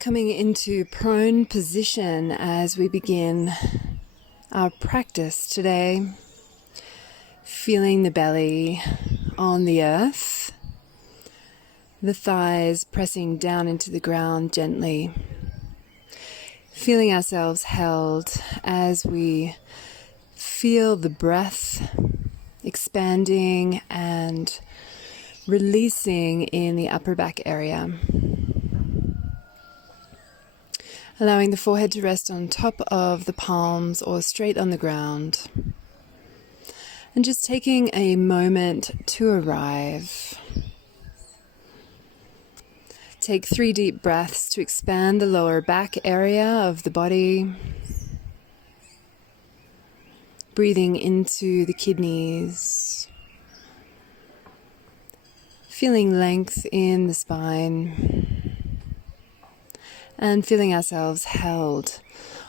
Coming into prone position as we begin our practice today, feeling the belly on the earth, the thighs pressing down into the ground gently, feeling ourselves held as we feel the breath expanding and releasing in the upper back area. Allowing the forehead to rest on top of the palms or straight on the ground. And just taking a moment to arrive. Take 3 deep breaths to expand the lower back area of the body. Breathing into the kidneys. Feeling length in the spine. And feeling ourselves held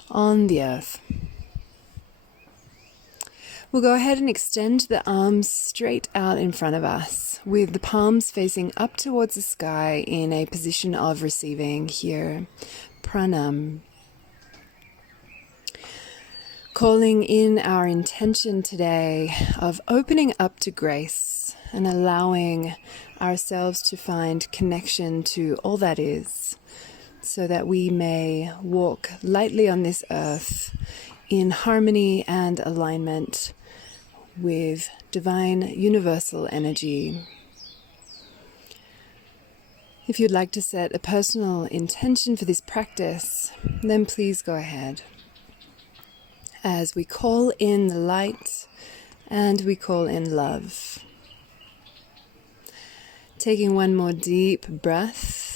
on the earth. We'll go ahead and extend the arms straight out in front of us, with the palms facing up towards the sky in a position of receiving here. Pranam. Calling in our intention today of opening up to grace and allowing ourselves to find connection to all that is, so that we may walk lightly on this earth in harmony and alignment with divine universal energy. If you'd like to set a personal intention for this practice, then please go ahead. As we call in the light and we call in love. Taking one more deep breath.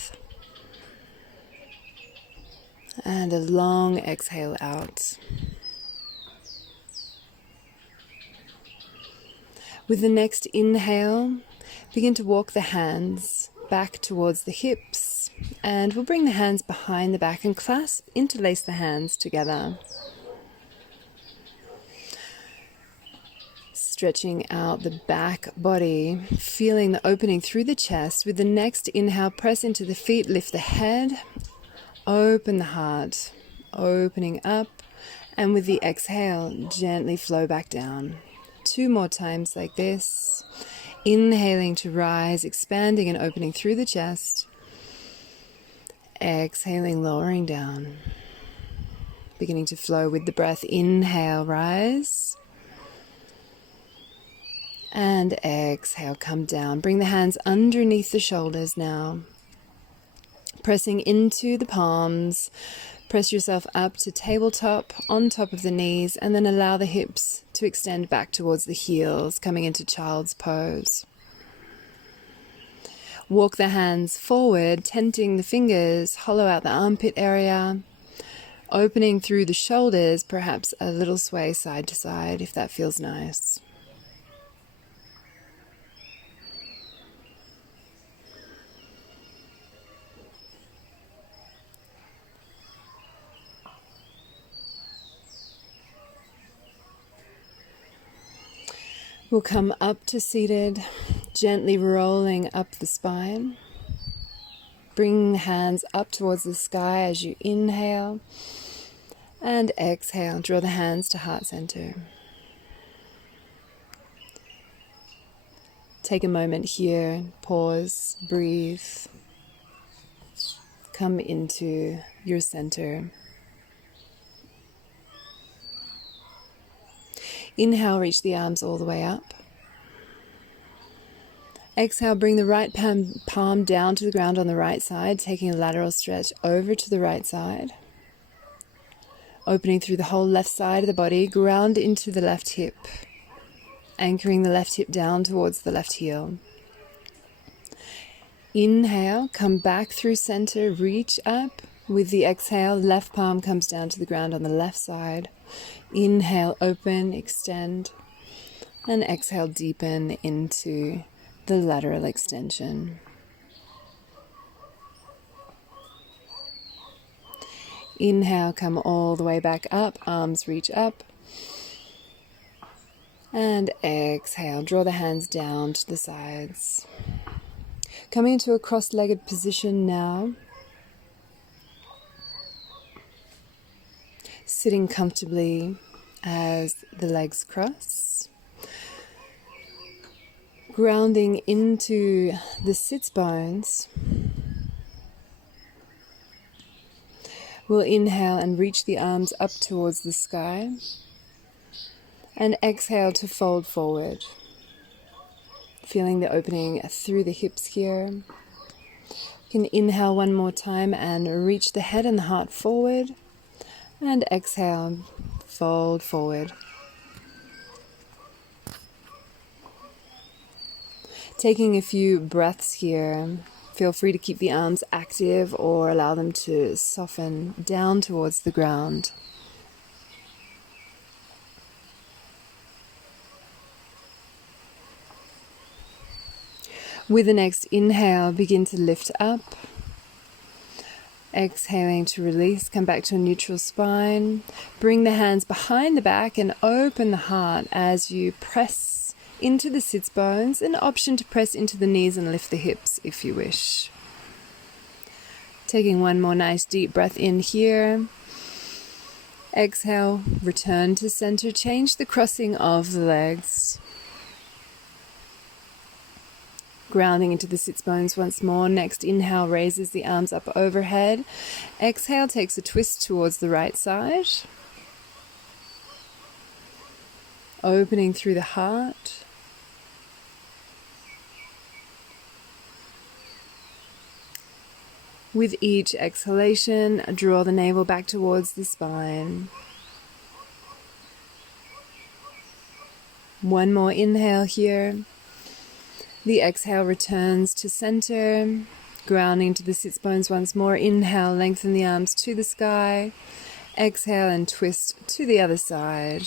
And a long exhale out. With the next inhale, begin to walk the hands back towards the hips, and we'll bring the hands behind the back and interlace the hands together. Stretching out the back body, feeling the opening through the chest. With the next inhale, press into the feet, lift the head. Open the heart, opening up, and with the exhale, gently flow back down. 2 more times like this. Inhaling to rise, expanding and opening through the chest. Exhaling, lowering down. Beginning to flow with the breath. Inhale, rise. And exhale, come down. Bring the hands underneath the shoulders now. Pressing into the palms, press yourself up to tabletop on top of the knees, and then allow the hips to extend back towards the heels, coming into child's pose. Walk the hands forward, tenting the fingers, hollow out the armpit area, opening through the shoulders, perhaps a little sway side to side if that feels nice. We'll come up to seated, gently rolling up the spine. Bring the hands up towards the sky as you inhale, and exhale. Draw the hands to heart center. Take a moment here, pause, breathe. Come into your center. Inhale, reach the arms all the way up. Exhale, bring the right palm down to the ground on the right side, taking a lateral stretch over to the right side. Opening through the whole left side of the body, ground into the left hip. Anchoring the left hip down towards the left heel. Inhale, come back through center, reach up. With the exhale, left palm comes down to the ground on the left side. Inhale, open, extend, and exhale, deepen into the lateral extension. Inhale, come all the way back up, arms reach up. And exhale, draw the hands down to the sides. Coming into a cross-legged position now. sitting comfortably as the legs cross, grounding into the sits bones. We'll inhale and reach the arms up towards the sky, and exhale to fold forward, feeling the opening through the hips here. You can inhale one more time and reach the head and the heart forward, and exhale, fold forward. Taking a few breaths here. Feel free to keep the arms active or allow them to soften down towards the ground. With the next inhale, begin to lift up. Exhaling to release, come back to a neutral spine. Bring the hands behind the back and open the heart as you press into the sits bones. An option to press into the knees and lift the hips if you wish. Taking one more nice deep breath in here. Exhale, return to center, change the crossing of the legs. Grounding into the sits bones once more. Next inhale raises the arms up overhead. Exhale takes a twist towards the right side. Opening through the heart. With each exhalation, draw the navel back towards the spine. One more inhale here. The exhale returns to center, grounding to the sits bones once more. Inhale, lengthen the arms to the sky. Exhale and twist to the other side.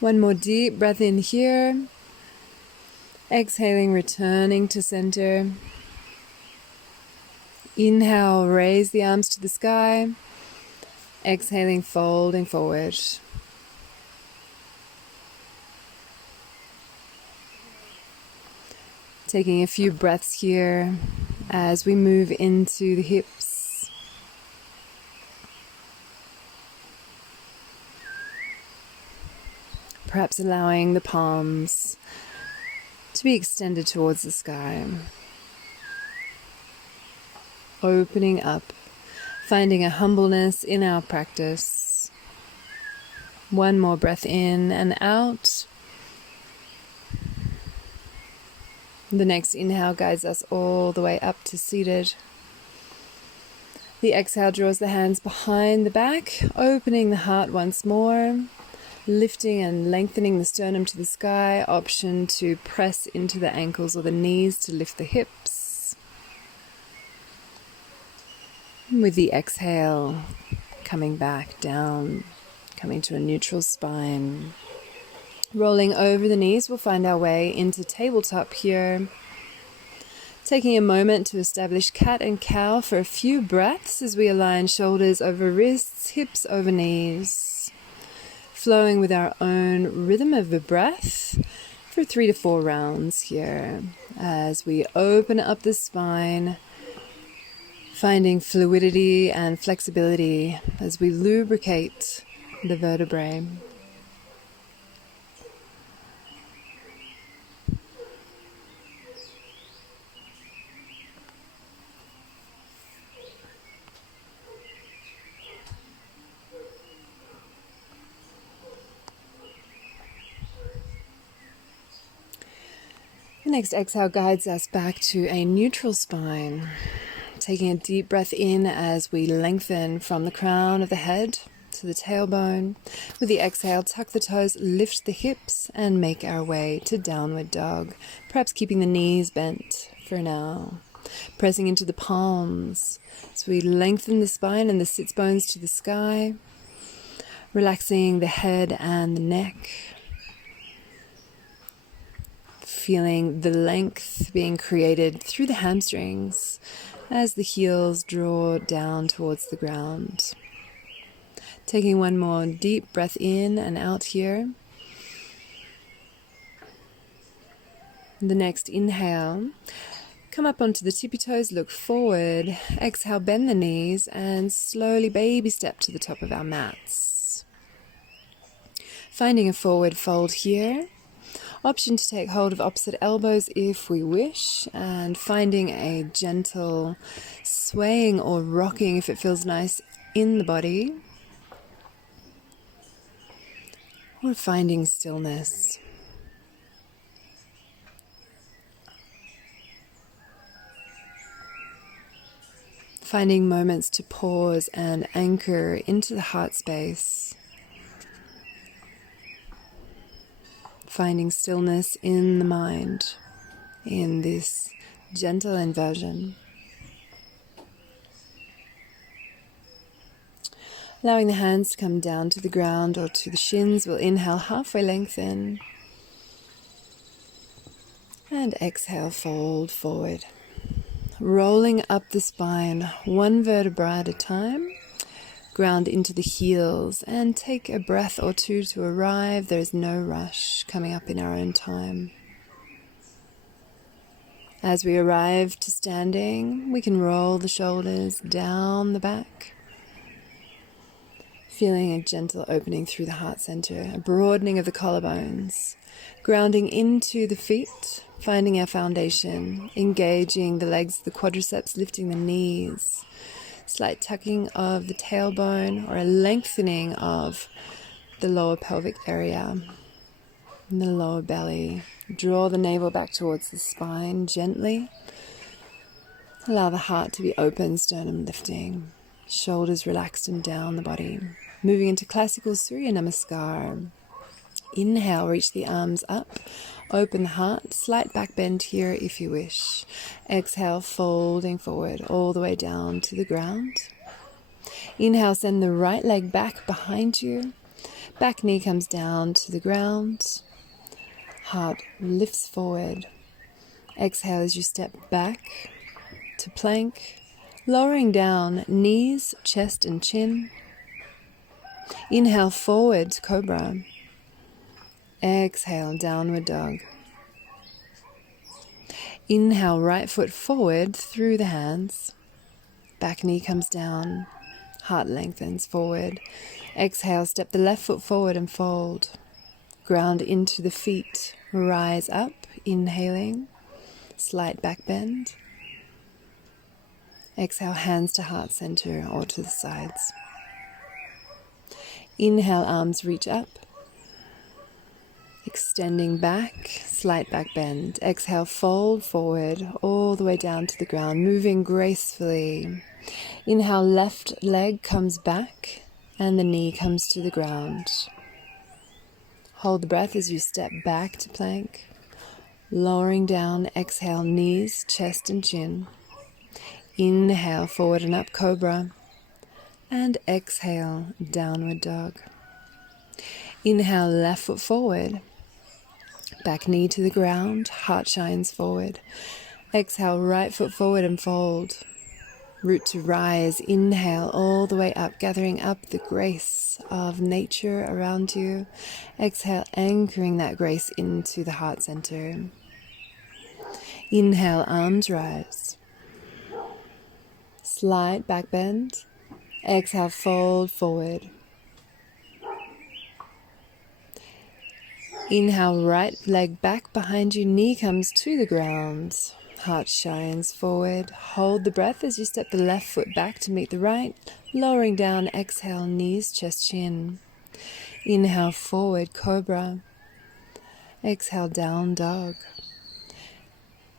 One more deep breath in here. Exhaling, returning to center. Inhale, raise the arms to the sky. Exhaling, folding forward. Taking a few breaths here as we move into the hips. Perhaps allowing the palms to be extended towards the sky. Opening up, finding a humbleness in our practice. One more breath in and out. The next inhale guides us all the way up to seated. The exhale draws the hands behind the back, opening the heart once more. Lifting and lengthening the sternum to the sky. Option to press into the ankles or the knees to lift the hips. With the exhale, coming back down, coming to a neutral spine. Rolling over the knees, we'll find our way into tabletop here. Taking a moment to establish cat and cow for a few breaths as we align shoulders over wrists, hips over knees. Flowing with our own rhythm of the breath for 3 to 4 rounds here as we open up the spine, finding fluidity and flexibility as we lubricate the vertebrae. The next exhale guides us back to a neutral spine. Taking a deep breath in as we lengthen from the crown of the head to the tailbone. With the exhale, tuck the toes, lift the hips, and make our way to downward dog. Perhaps keeping the knees bent for now. Pressing into the palms as we lengthen the spine and the sits bones to the sky. Relaxing the head and the neck. Feeling the length being created through the hamstrings as the heels draw down towards the ground. Taking one more deep breath in and out here. The next inhale, come up onto the tippy toes, look forward. Exhale, bend the knees and slowly baby step to the top of our mats. Finding a forward fold here. Option to take hold of opposite elbows if we wish, and finding a gentle swaying or rocking if it feels nice in the body, or finding stillness. Finding moments to pause and anchor into the heart space. Finding stillness in the mind, in this gentle inversion. Allowing the hands to come down to the ground or to the shins. We'll inhale, halfway lengthen. And exhale, fold forward. Rolling up the spine, one vertebra at a time. Ground into the heels and take a breath or two to arrive. There's no rush, coming up in our own time. As we arrive to standing, we can roll the shoulders down the back. Feeling a gentle opening through the heart center, a broadening of the collarbones. Grounding into the feet, finding our foundation, engaging the legs, the quadriceps, lifting the knees. Slight tucking of the tailbone or a lengthening of the lower pelvic area and the lower belly. Draw the navel back towards the spine gently. Allow the heart to be open, sternum lifting. Shoulders relaxed and down the body. Moving into classical Surya Namaskar. Inhale, reach the arms up. Open the heart, slight back bend here if you wish. Exhale, folding forward all the way down to the ground. Inhale, send the right leg back behind you. Back knee comes down to the ground. Heart lifts forward. Exhale as you step back to plank. Lowering down, knees, chest and chin. Inhale, forward to cobra. Exhale, downward dog. Inhale, right foot forward through the hands. Back knee comes down. Heart lengthens forward. Exhale, step the left foot forward and fold. Ground into the feet. Rise up, inhaling. Slight back bend. Exhale, hands to heart center or to the sides. Inhale, arms reach up. Extending back, slight back bend. Exhale, fold forward all the way down to the ground, moving gracefully. Inhale, left leg comes back and the knee comes to the ground. Hold the breath as you step back to plank. Lowering down, exhale, knees, chest and chin. Inhale, forward and up, cobra. And exhale, downward dog. Inhale, left foot forward. Back knee to the ground, heart shines forward. Exhale, right foot forward and fold. Root to rise, inhale all the way up, gathering up the grace of nature around you. Exhale, anchoring that grace into the heart center. Inhale, arms rise. Slight back bend. Exhale, fold forward. Inhale, right leg back behind you, knee comes to the ground. Heart shines forward. Hold the breath as you step the left foot back to meet the right. Lowering down, exhale, knees, chest, chin. Inhale, forward, cobra. Exhale, down dog.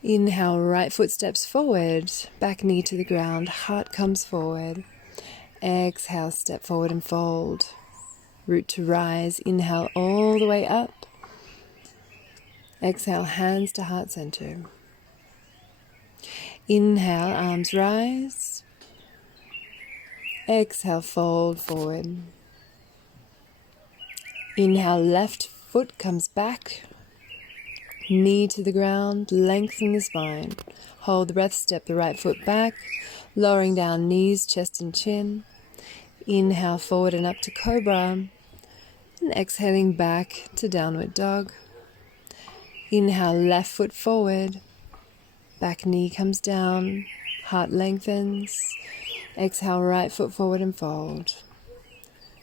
Inhale, right foot steps forward. Back knee to the ground. Heart comes forward. Exhale, step forward and fold. Root to rise. Inhale all the way up. Exhale, hands to heart center. Inhale, arms rise. Exhale, fold forward. Inhale, left foot comes back. Knee to the ground, lengthen the spine. Hold the breath, step the right foot back. Lowering down, knees, chest and chin. Inhale, forward and up to cobra. And exhaling back to downward dog. Inhale, left foot forward. Back knee comes down. Heart lengthens. Exhale, right foot forward and fold.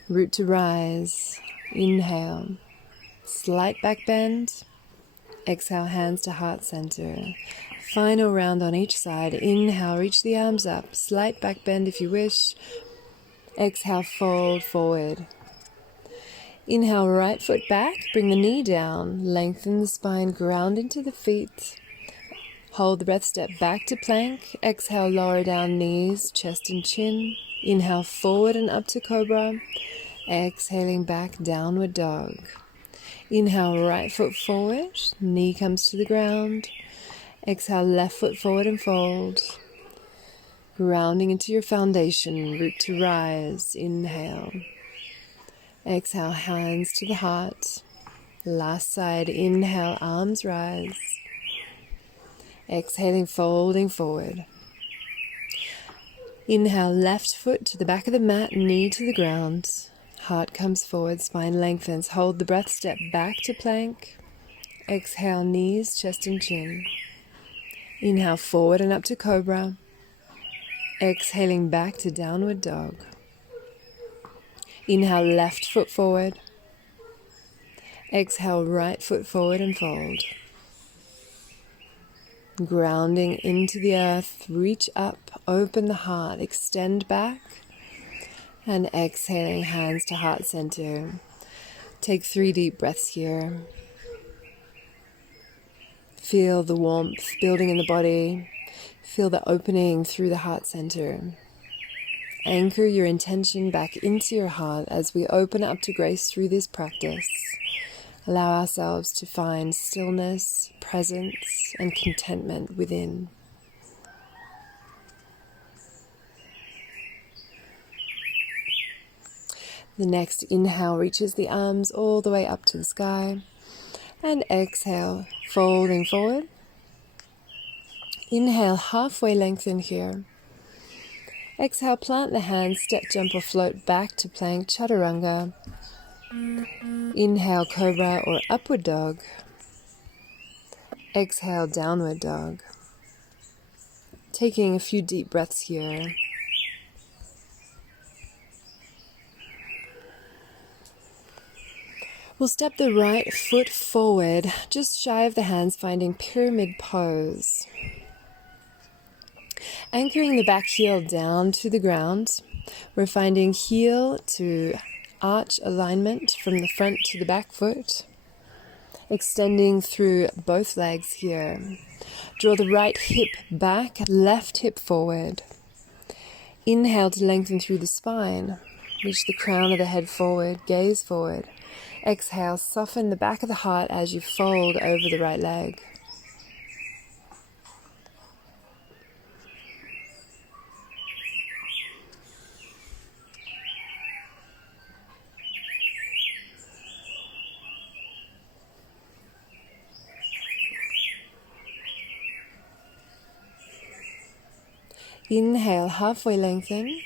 Root to rise. Inhale. Slight back bend. Exhale, hands to heart center. Final round on each side. Inhale, reach the arms up. Slight back bend if you wish. Exhale, fold forward. Inhale, right foot back. Bring the knee down. Lengthen the spine, ground into the feet. Hold the breath, step back to plank. Exhale, lower down knees, chest and chin. Inhale, forward and up to cobra. Exhaling back, downward dog. Inhale, right foot forward. Knee comes to the ground. Exhale, left foot forward and fold. Grounding into your foundation, root to rise. Inhale. Exhale, hands to the heart. Last side, inhale, arms rise. Exhaling, folding forward. Inhale, left foot to the back of the mat, knee to the ground. Heart comes forward, spine lengthens. Hold the breath, step back to plank. Exhale, knees, chest and chin. Inhale, forward and up to cobra. Exhaling back to downward dog. Inhale, left foot forward. Exhale, right foot forward and fold. Grounding into the earth, reach up, open the heart, extend back. And exhaling, hands to heart center. Take 3 deep breaths here. Feel the warmth building in the body. Feel the opening through the heart center. Anchor your intention back into your heart as we open up to grace through this practice. Allow ourselves to find stillness, presence, and contentment within. The next inhale reaches the arms all the way up to the sky. And exhale, folding forward. Inhale, halfway lengthen here. Exhale, plant the hands, step, jump or float back to plank, chaturanga. Inhale, cobra or upward dog. Exhale, downward dog. Taking a few deep breaths here. We'll step the right foot forward, just shy of the hands, finding pyramid pose. Anchoring the back heel down to the ground, we're finding heel to arch alignment from the front to the back foot, extending through both legs here. Draw the right hip back, left hip forward. Inhale to lengthen through the spine. Reach the crown of the head forward, gaze forward. Exhale, soften the back of the heart as you fold over the right leg. Inhale, halfway lengthen.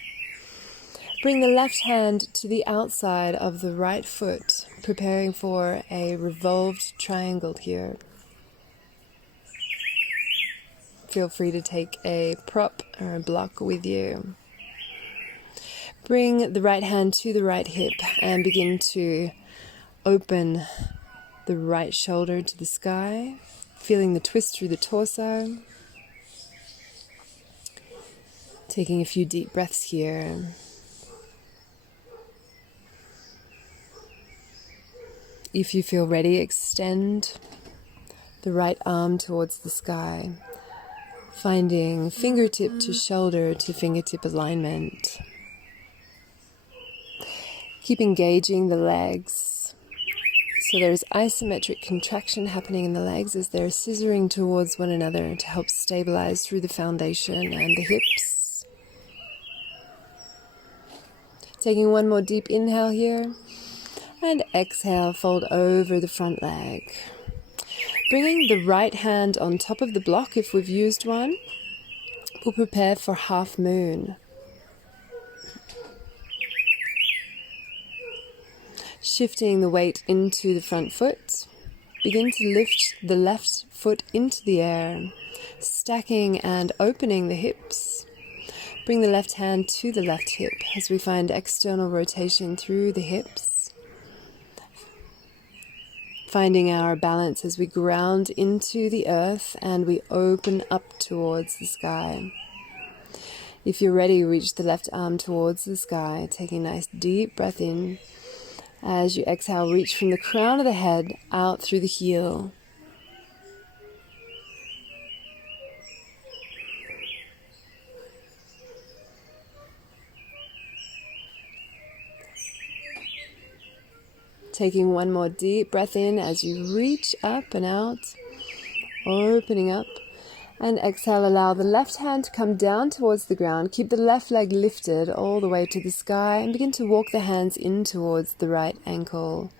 Bring the left hand to the outside of the right foot, preparing for a revolved triangle here. Feel free to take a prop or a block with you. Bring the right hand to the right hip and begin to open the right shoulder to the sky, feeling the twist through the torso. Taking a few deep breaths here. If you feel ready, extend the right arm towards the sky, finding fingertip to shoulder to fingertip alignment. Keep engaging the legs. So there's isometric contraction happening in the legs as they're scissoring towards one another to help stabilize through the foundation and the hips. Taking one more deep inhale here. And exhale, fold over the front leg. Bringing the right hand on top of the block if we've used one. We'll prepare for half moon. Shifting the weight into the front foot. begin to lift the left foot into the air, stacking and opening the hips. Bring the left hand to the left hip as we find external rotation through the hips. Finding our balance as we ground into the earth and we open up towards the sky. If you're ready, reach the left arm towards the sky, taking a nice deep breath in. As you exhale, reach from the crown of the head out through the heel. Taking one more deep breath in as you reach up and out, opening up. And exhale, allow the left hand to come down towards the ground. Keep the left leg lifted all the way to the sky and begin to walk the hands in towards the right ankle.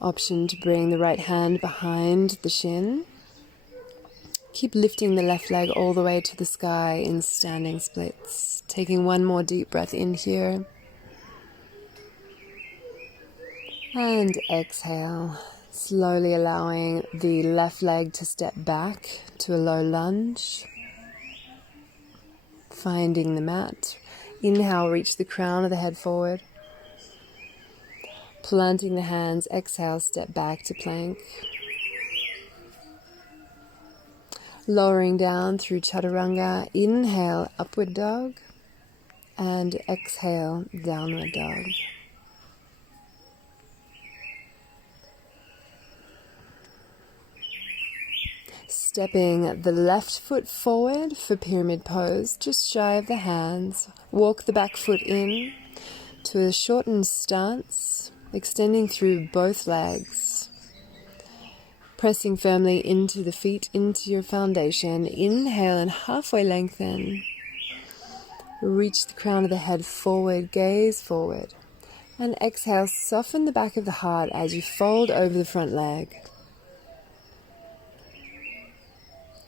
Option to bring the right hand behind the shin. Keep lifting the left leg all the way to the sky in standing splits. Taking one more deep breath in here. And exhale. Slowly allowing the left leg to step back to a low lunge. Finding the mat. Inhale, reach the crown of the head forward. Planting the hands, exhale, step back to plank. Lowering down through chaturanga. Inhale, upward dog. And exhale, downward dog. Stepping the left foot forward for pyramid pose, just shy of the hands. Walk the back foot in to a shortened stance, extending through both legs. Pressing firmly into the feet, into your foundation. Inhale and halfway lengthen. Reach the crown of the head forward, gaze forward. And exhale, soften the back of the heart as you fold over the front leg.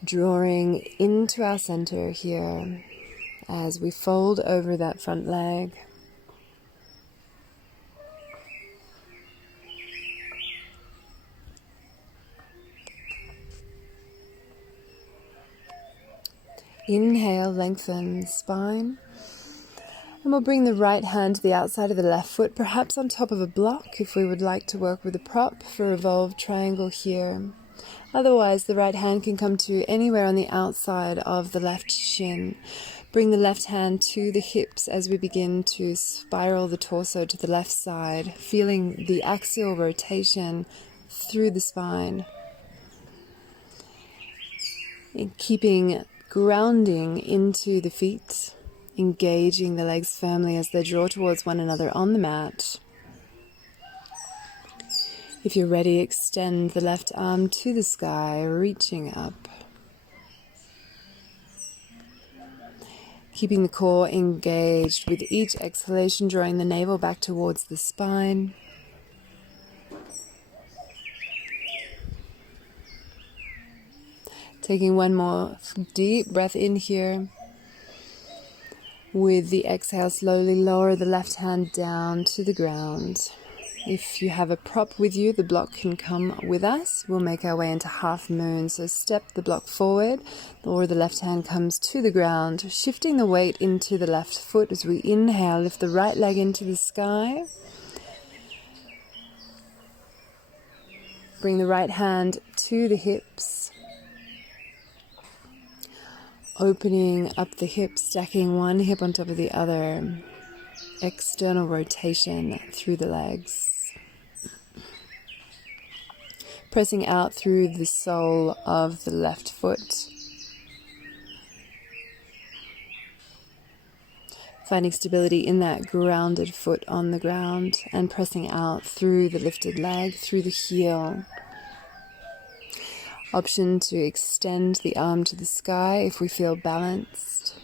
Drawing into our center here as we fold over that front leg. Inhale, lengthen spine. And we'll bring the right hand to the outside of the left foot, perhaps on top of a block if we would like to work with a prop for revolved triangle here. Otherwise, the right hand can come to anywhere on the outside of the left shin. Bring the left hand to the hips as we begin to spiral the torso to the left side, feeling the axial rotation through the spine. And keeping grounding into the feet, engaging the legs firmly as they draw towards one another on the mat. If you're ready, extend the left arm to the sky, reaching up. Keeping the core engaged with each exhalation, drawing the navel back towards the spine. Taking one more deep breath in here. With the exhale, slowly lower the left hand down to the ground. If you have a prop with you, the block can come with us. We'll make our way into half moon. So step the block forward, or the left hand comes to the ground, shifting the weight into the left foot as we inhale, lift the right leg into the sky. Bring the right hand to the hips. Opening up the hips, stacking one hip on top of the other. External rotation through the legs. Pressing out through the sole of the left foot. Finding stability in that grounded foot on the ground and pressing out through the lifted leg, through the heel. Option to extend the arm to the sky if we feel balanced.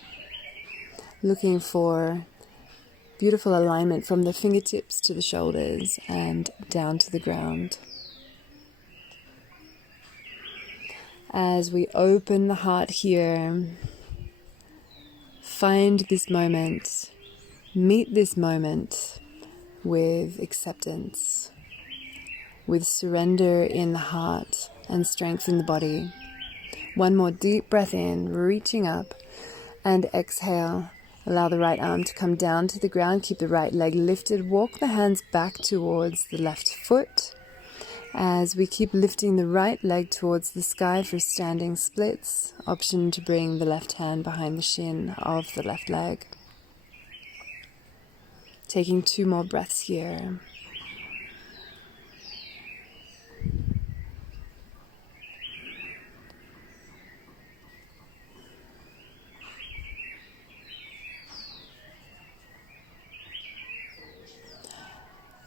Looking for beautiful alignment from the fingertips to the shoulders and down to the ground. As we open the heart here, find this moment, meet this moment with acceptance. with surrender in the heart and strength in the body. One more deep breath in, reaching up, and exhale. Allow the right arm to come down to the ground. Keep the right leg lifted. Walk the hands back towards the left foot as we keep lifting the right leg towards the sky for standing splits. Option to bring the left hand behind the shin of the left leg. Taking 2 more breaths here.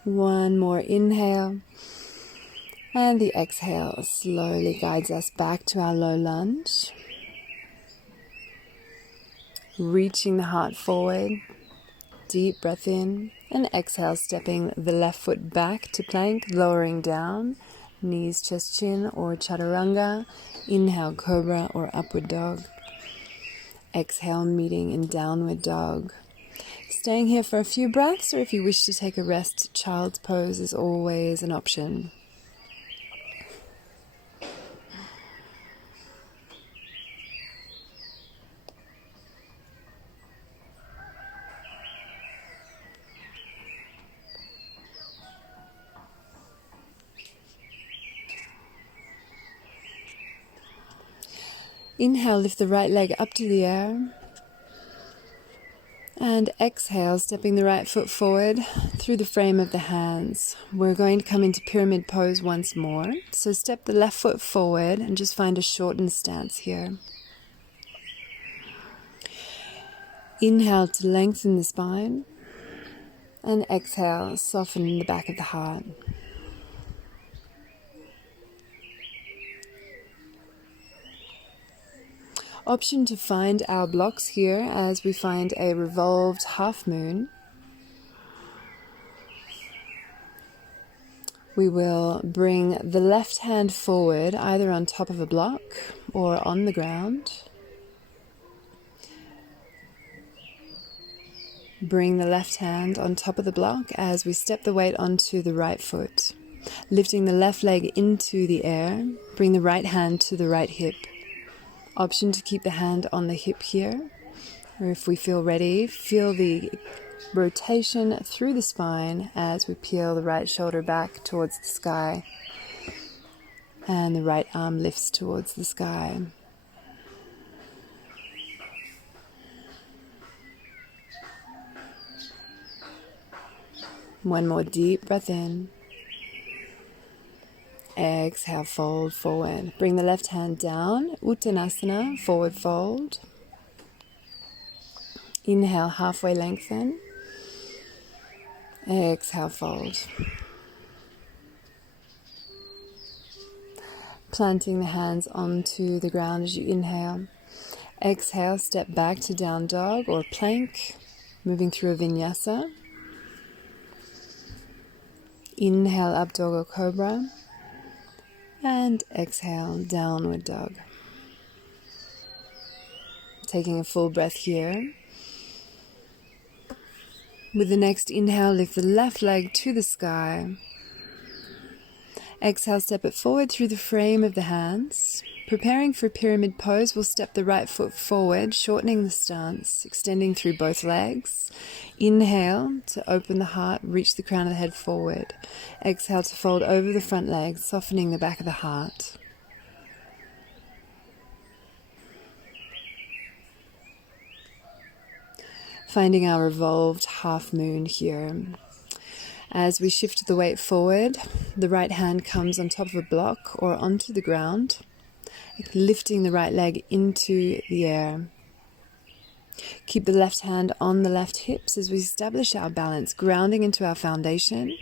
One more inhale, and the exhale slowly guides us back to our low lunge. Reaching the heart forward, deep breath in, and exhale, stepping the left foot back to plank, lowering down, knees, chest, chin, or chaturanga. Inhale, cobra or upward dog. Exhale, meeting in downward dog. Staying here for a few breaths, or if you wish to take a rest, child's pose is always an option. Inhale, lift the right leg up to the air. And exhale, stepping the right foot forward through the frame of the hands. We're going to come into pyramid pose once more. So step the left foot forward and just find a shortened stance here. Inhale to lengthen the spine. And exhale, soften the back of the heart. Option to find our blocks here as we find a revolved half moon. We will bring the left hand forward, either on top of a block or on the ground. Bring the left hand on top of the block as we step the weight onto the right foot. Lifting the left leg into the air, bring the right hand to the right hip. Option to keep the hand on the hip here, or if we feel ready, feel the rotation through the spine as we peel the right shoulder back towards the sky and the right arm lifts towards the sky. One more deep breath in. Exhale, fold forward. Bring the left hand down, Uttanasana, forward fold. Inhale, halfway lengthen. Exhale, fold. Planting the hands onto the ground as you inhale. Exhale, step back to down dog or plank, moving through a vinyasa. Inhale, up dog or cobra. And exhale, downward dog. Taking a full breath here. With the next inhale, lift the left leg to the sky. Exhale, step it forward through the frame of the hands. Preparing for pyramid pose, we'll step the right foot forward, shortening the stance, extending through both legs. Inhale to open the heart, reach the crown of the head forward. Exhale to fold over the front leg, softening the back of the heart. Finding our revolved half moon here. As we shift the weight forward, the right hand comes on top of a block or onto the ground, lifting the right leg into the air. Keep the left hand on the left hips as we establish our balance, grounding into our foundation,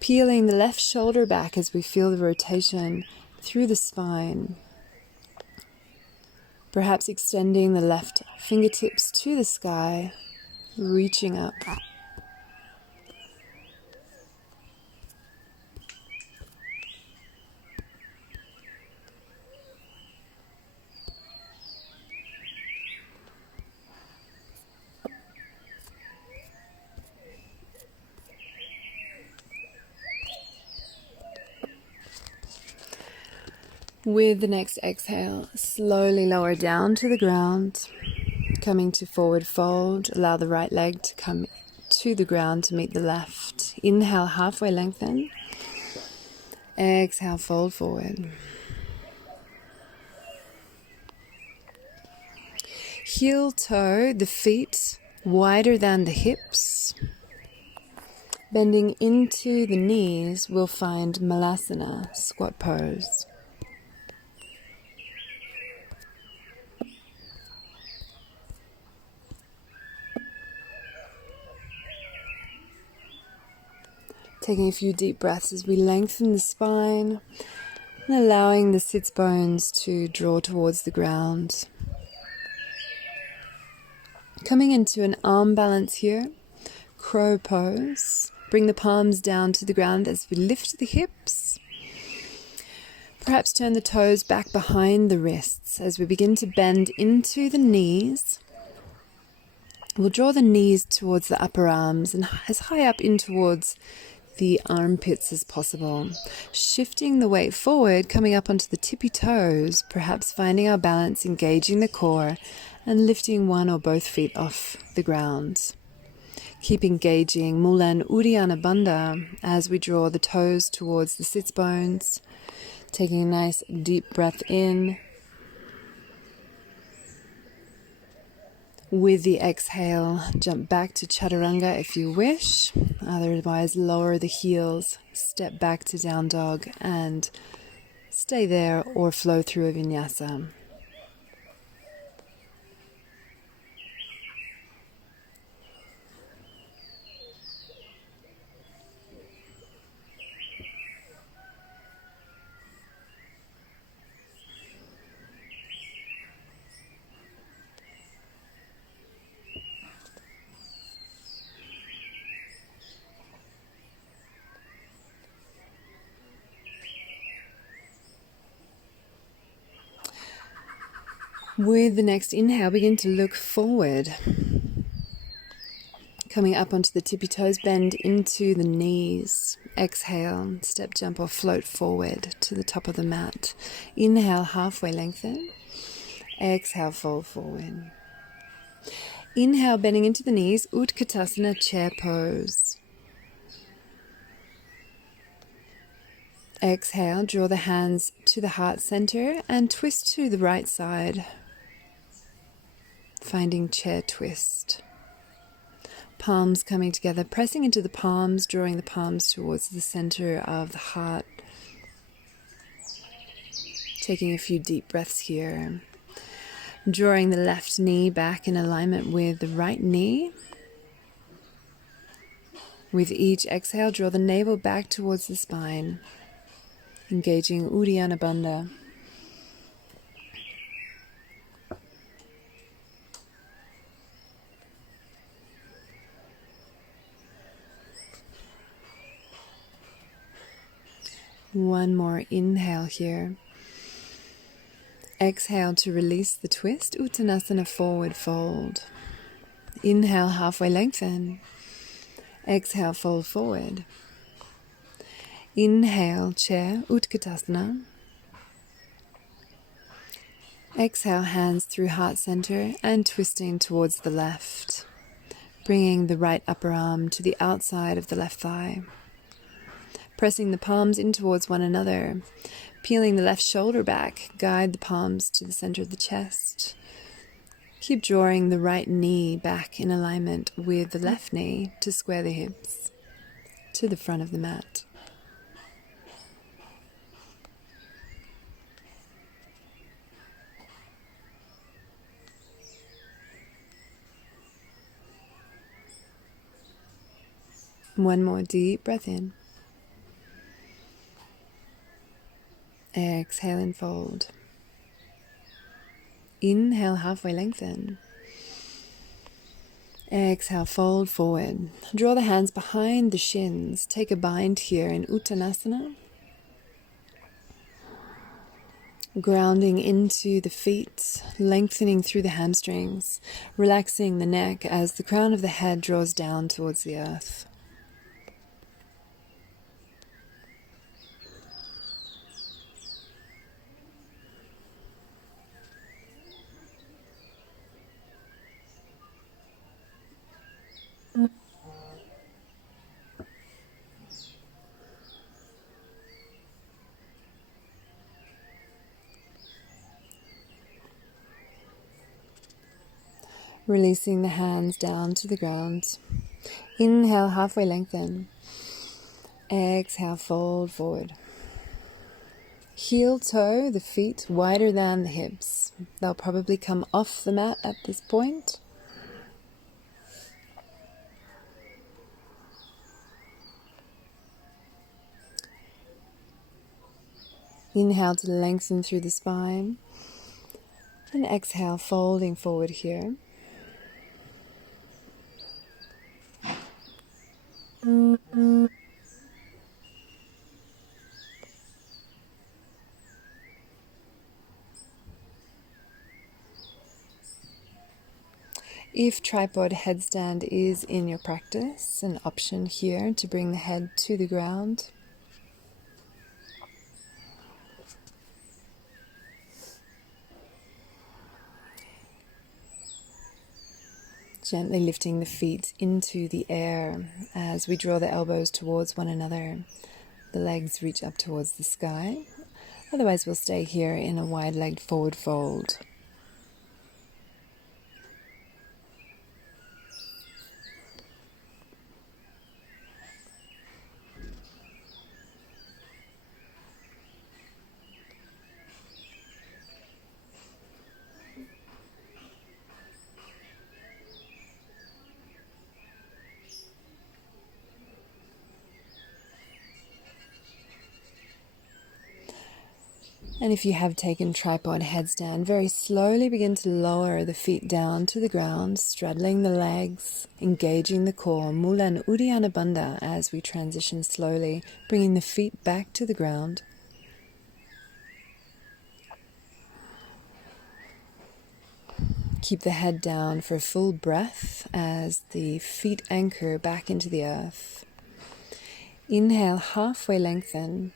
peeling the left shoulder back as we feel the rotation through the spine. Perhaps extending the left fingertips to the sky, reaching up. With the next exhale, slowly lower down to the ground, coming to forward fold. Allow the right leg to come to the ground to meet the left. Inhale, halfway lengthen. Exhale, fold forward. Heel toe, the feet wider than the hips. Bending into the knees, we'll find Malasana, squat pose. Taking a few deep breaths as we lengthen the spine and allowing the sits bones to draw towards the ground. Coming into an arm balance here, crow pose. Bring the palms down to the ground as we lift the hips. Perhaps turn the toes back behind the wrists as we begin to bend into the knees. We'll draw the knees towards the upper arms and as high up in towards the armpits as possible. Shifting the weight forward, coming up onto the tippy toes, perhaps finding our balance, engaging the core, and lifting one or both feet off the ground. Keep engaging Mula and Uddiyana Bandha as we draw the toes towards the sits bones. Taking a nice deep breath in. With the exhale, jump back to Chaturanga if you wish. Otherwise, lower the heels, step back to down dog, and stay there or flow through a vinyasa. With the next inhale, begin to look forward. Coming up onto the tippy toes, bend into the knees. Exhale, step, jump or float forward to the top of the mat. Inhale, halfway lengthen. Exhale, fold forward. Inhale, bending into the knees, Utkatasana, chair pose. Exhale, draw the hands to the heart center and twist to the right side. Finding chair twist. Palms coming together, pressing into the palms, drawing the palms towards the center of the heart. Taking a few deep breaths here. Drawing the left knee back in alignment with the right knee. With each exhale, draw the navel back towards the spine. Engaging Uddiyana Bandha. One more inhale here. Exhale to release the twist, Uttanasana, forward fold. Inhale, halfway lengthen. Exhale, fold forward. Inhale, chair, Utkatasana. Exhale, hands through heart center and twisting towards the left. Bringing the right upper arm to the outside of the left thigh. Pressing the palms in towards one another. Peeling the left shoulder back, guide the palms to the center of the chest. Keep drawing the right knee back in alignment with the left knee to square the hips to the front of the mat. One more deep breath in. Exhale and fold. Inhale, halfway lengthen. Exhale, fold forward. Draw the hands behind the shins. Take a bind here in Uttanasana. Grounding into the feet, lengthening through the hamstrings, relaxing the neck as the crown of the head draws down towards the earth. Releasing the hands down to the ground. Inhale, halfway lengthen. Exhale, fold forward. Heel toe the feet wider than the hips. They'll probably come off the mat at this point. Inhale to lengthen through the spine. And exhale, folding forward here. If tripod headstand is in your practice, an option here to bring the head to the ground. Gently lifting the feet into the air as we draw the elbows towards one another. The legs reach up towards the sky. Otherwise, we'll stay here in a wide-legged forward fold. And if you have taken tripod headstand, very slowly begin to lower the feet down to the ground, straddling the legs, engaging the core, Mula and Uddiyana Bandha, as we transition slowly, bringing the feet back to the ground. Keep the head down for a full breath as the feet anchor back into the earth. Inhale, halfway lengthen.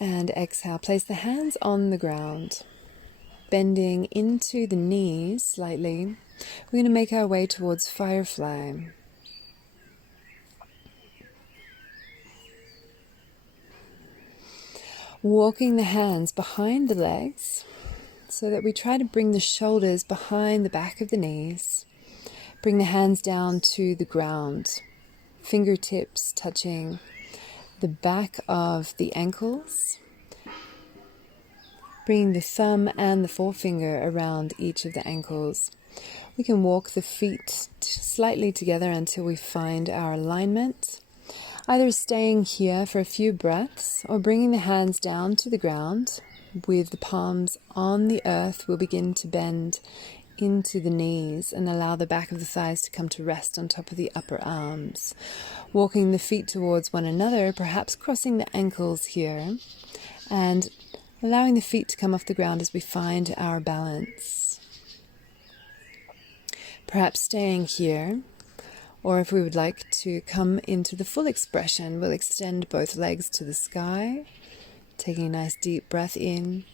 And exhale, place the hands on the ground, bending into the knees slightly. We're going to make our way towards firefly. Walking the hands behind the legs so that we try to bring the shoulders behind the back of the knees. Bring the hands down to the ground, fingertips touching the back of the ankles, bringing the thumb and the forefinger around each of the ankles. We can walk the feet slightly together until we find our alignment, either staying here for a few breaths or bringing the hands down to the ground. With the palms on the earth, we'll begin to bend into the knees and allow the back of the thighs to come to rest on top of the upper arms. Walking the feet towards one another, perhaps crossing the ankles here, and allowing the feet to come off the ground as we find our balance. Perhaps staying here, or if we would like to come into the full expression, we'll extend both legs to the sky, taking a nice deep breath in.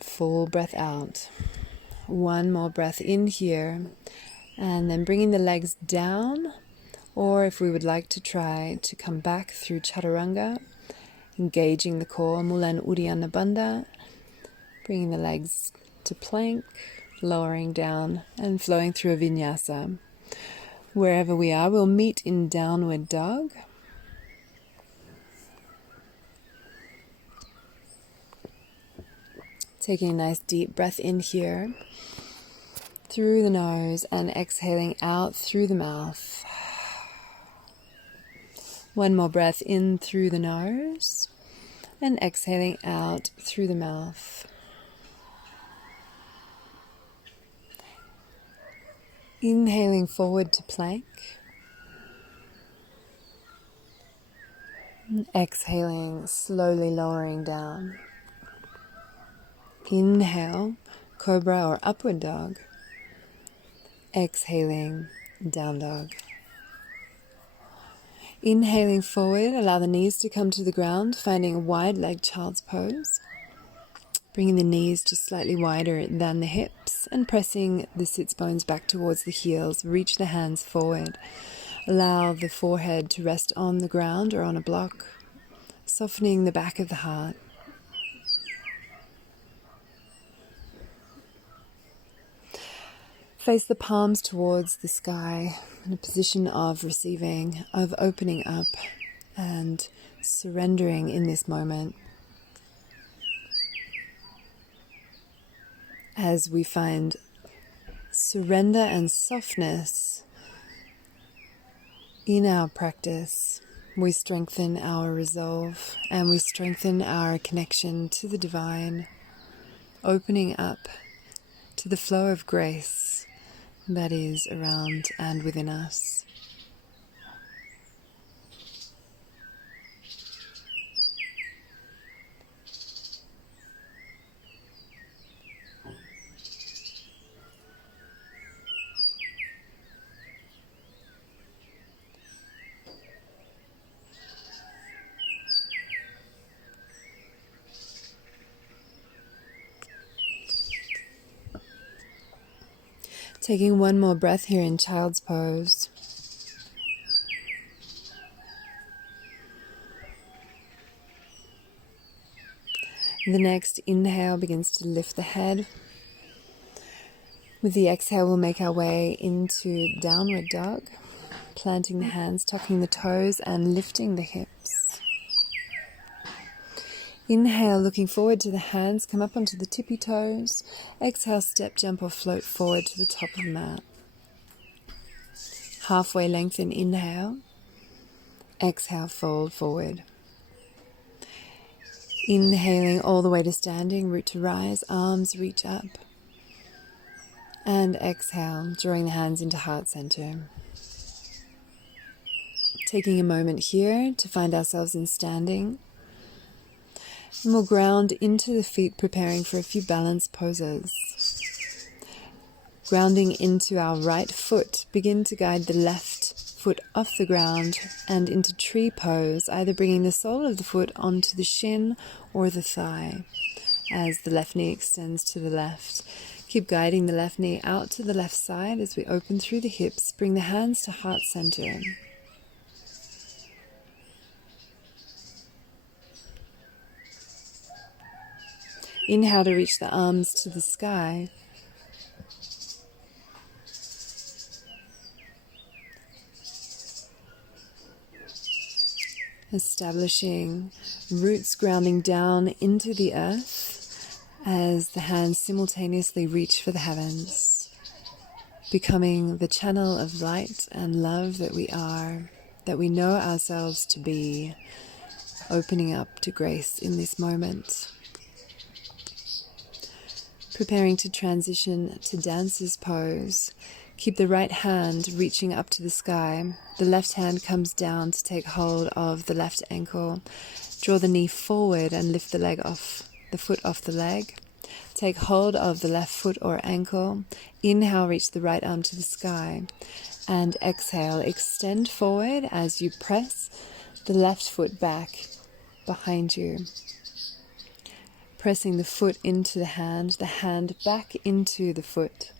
Full breath out. One more breath in here, and then bringing the legs down, or if we would like to try to come back through chaturanga, engaging the core, Mula and Uddiyana Bandha, bringing the legs to plank, lowering down and flowing through a vinyasa. Wherever we are, we'll meet in downward dog. Taking a nice deep breath in here through the nose and exhaling out through the mouth. One more breath in through the nose and exhaling out through the mouth. Inhaling forward to plank. And exhaling, slowly lowering down. Inhale, cobra or upward dog. Exhaling, down dog. Inhaling forward, allow the knees to come to the ground, finding a wide leg child's pose. Bringing the knees just slightly wider than the hips and pressing the sits bones back towards the heels. Reach the hands forward. Allow the forehead to rest on the ground or on a block, softening the back of the heart. Face the palms towards the sky in a position of receiving, of opening up and surrendering in this moment. As we find surrender and softness in our practice, we strengthen our resolve and we strengthen our connection to the divine, opening up to the flow of grace that is around and within us. Taking one more breath here in child's pose. The next inhale begins to lift the head. With the exhale, we'll make our way into downward dog, planting the hands, tucking the toes, and lifting the hips. Inhale, looking forward to the hands, come up onto the tippy toes. Exhale, step, jump, or float forward to the top of the mat. Halfway lengthen, inhale. Exhale, fold forward. Inhaling all the way to standing, root to rise, arms reach up. And exhale, drawing the hands into heart center. Taking a moment here to find ourselves in standing. And we'll ground into the feet, preparing for a few balance poses. Grounding into our right foot, begin to guide the left foot off the ground and into tree pose, either bringing the sole of the foot onto the shin or the thigh as the left knee extends to the left. Keep guiding the left knee out to the left side as we open through the hips. Bring the hands to heart center. Inhale to reach the arms to the sky. Establishing roots grounding down into the earth as the hands simultaneously reach for the heavens, becoming the channel of light and love that we are, that we know ourselves to be, opening up to grace in this moment. Preparing to transition to dancer's pose. Keep the right hand reaching up to the sky. The left hand comes down to take hold of the left ankle. Draw the knee forward and lift the foot off the leg. Take hold of the left foot or ankle. Inhale, reach the right arm to the sky. And exhale, extend forward as you press the left foot back behind you. Pressing the foot into the hand back into the foot.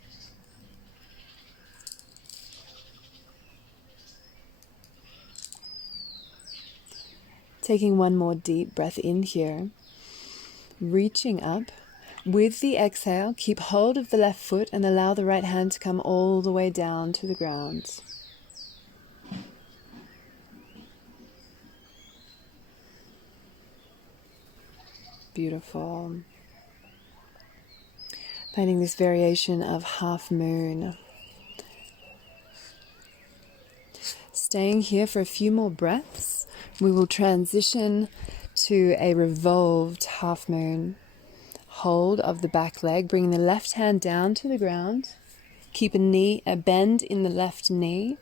Taking one more deep breath in here, reaching up. With the exhale, keep hold of the left foot and allow the right hand to come all the way down to the ground. Beautiful. Finding this variation of half moon. Staying here for a few more breaths, we will transition to a revolved half moon. Hold of the back leg, bring the left hand down to the ground. Keep a bend in the left knee.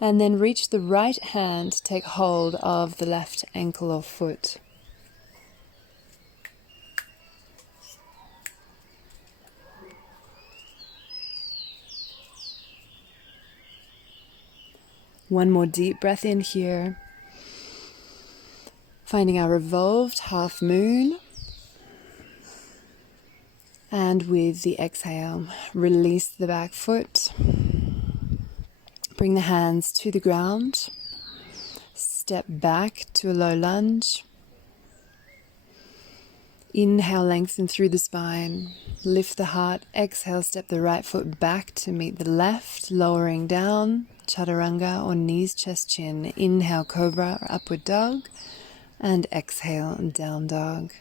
And then reach the right hand, take hold of the left ankle or foot. One more deep breath in here. Finding our revolved half moon. And with the exhale, release the back foot. Bring the hands to the ground. Step back to a low lunge. Inhale, lengthen through the spine. Lift the heart. Exhale, step the right foot back to meet the left, lowering down. Chaturanga or knees, chest, chin. Inhale, cobra or upward dog. And exhale, down dog.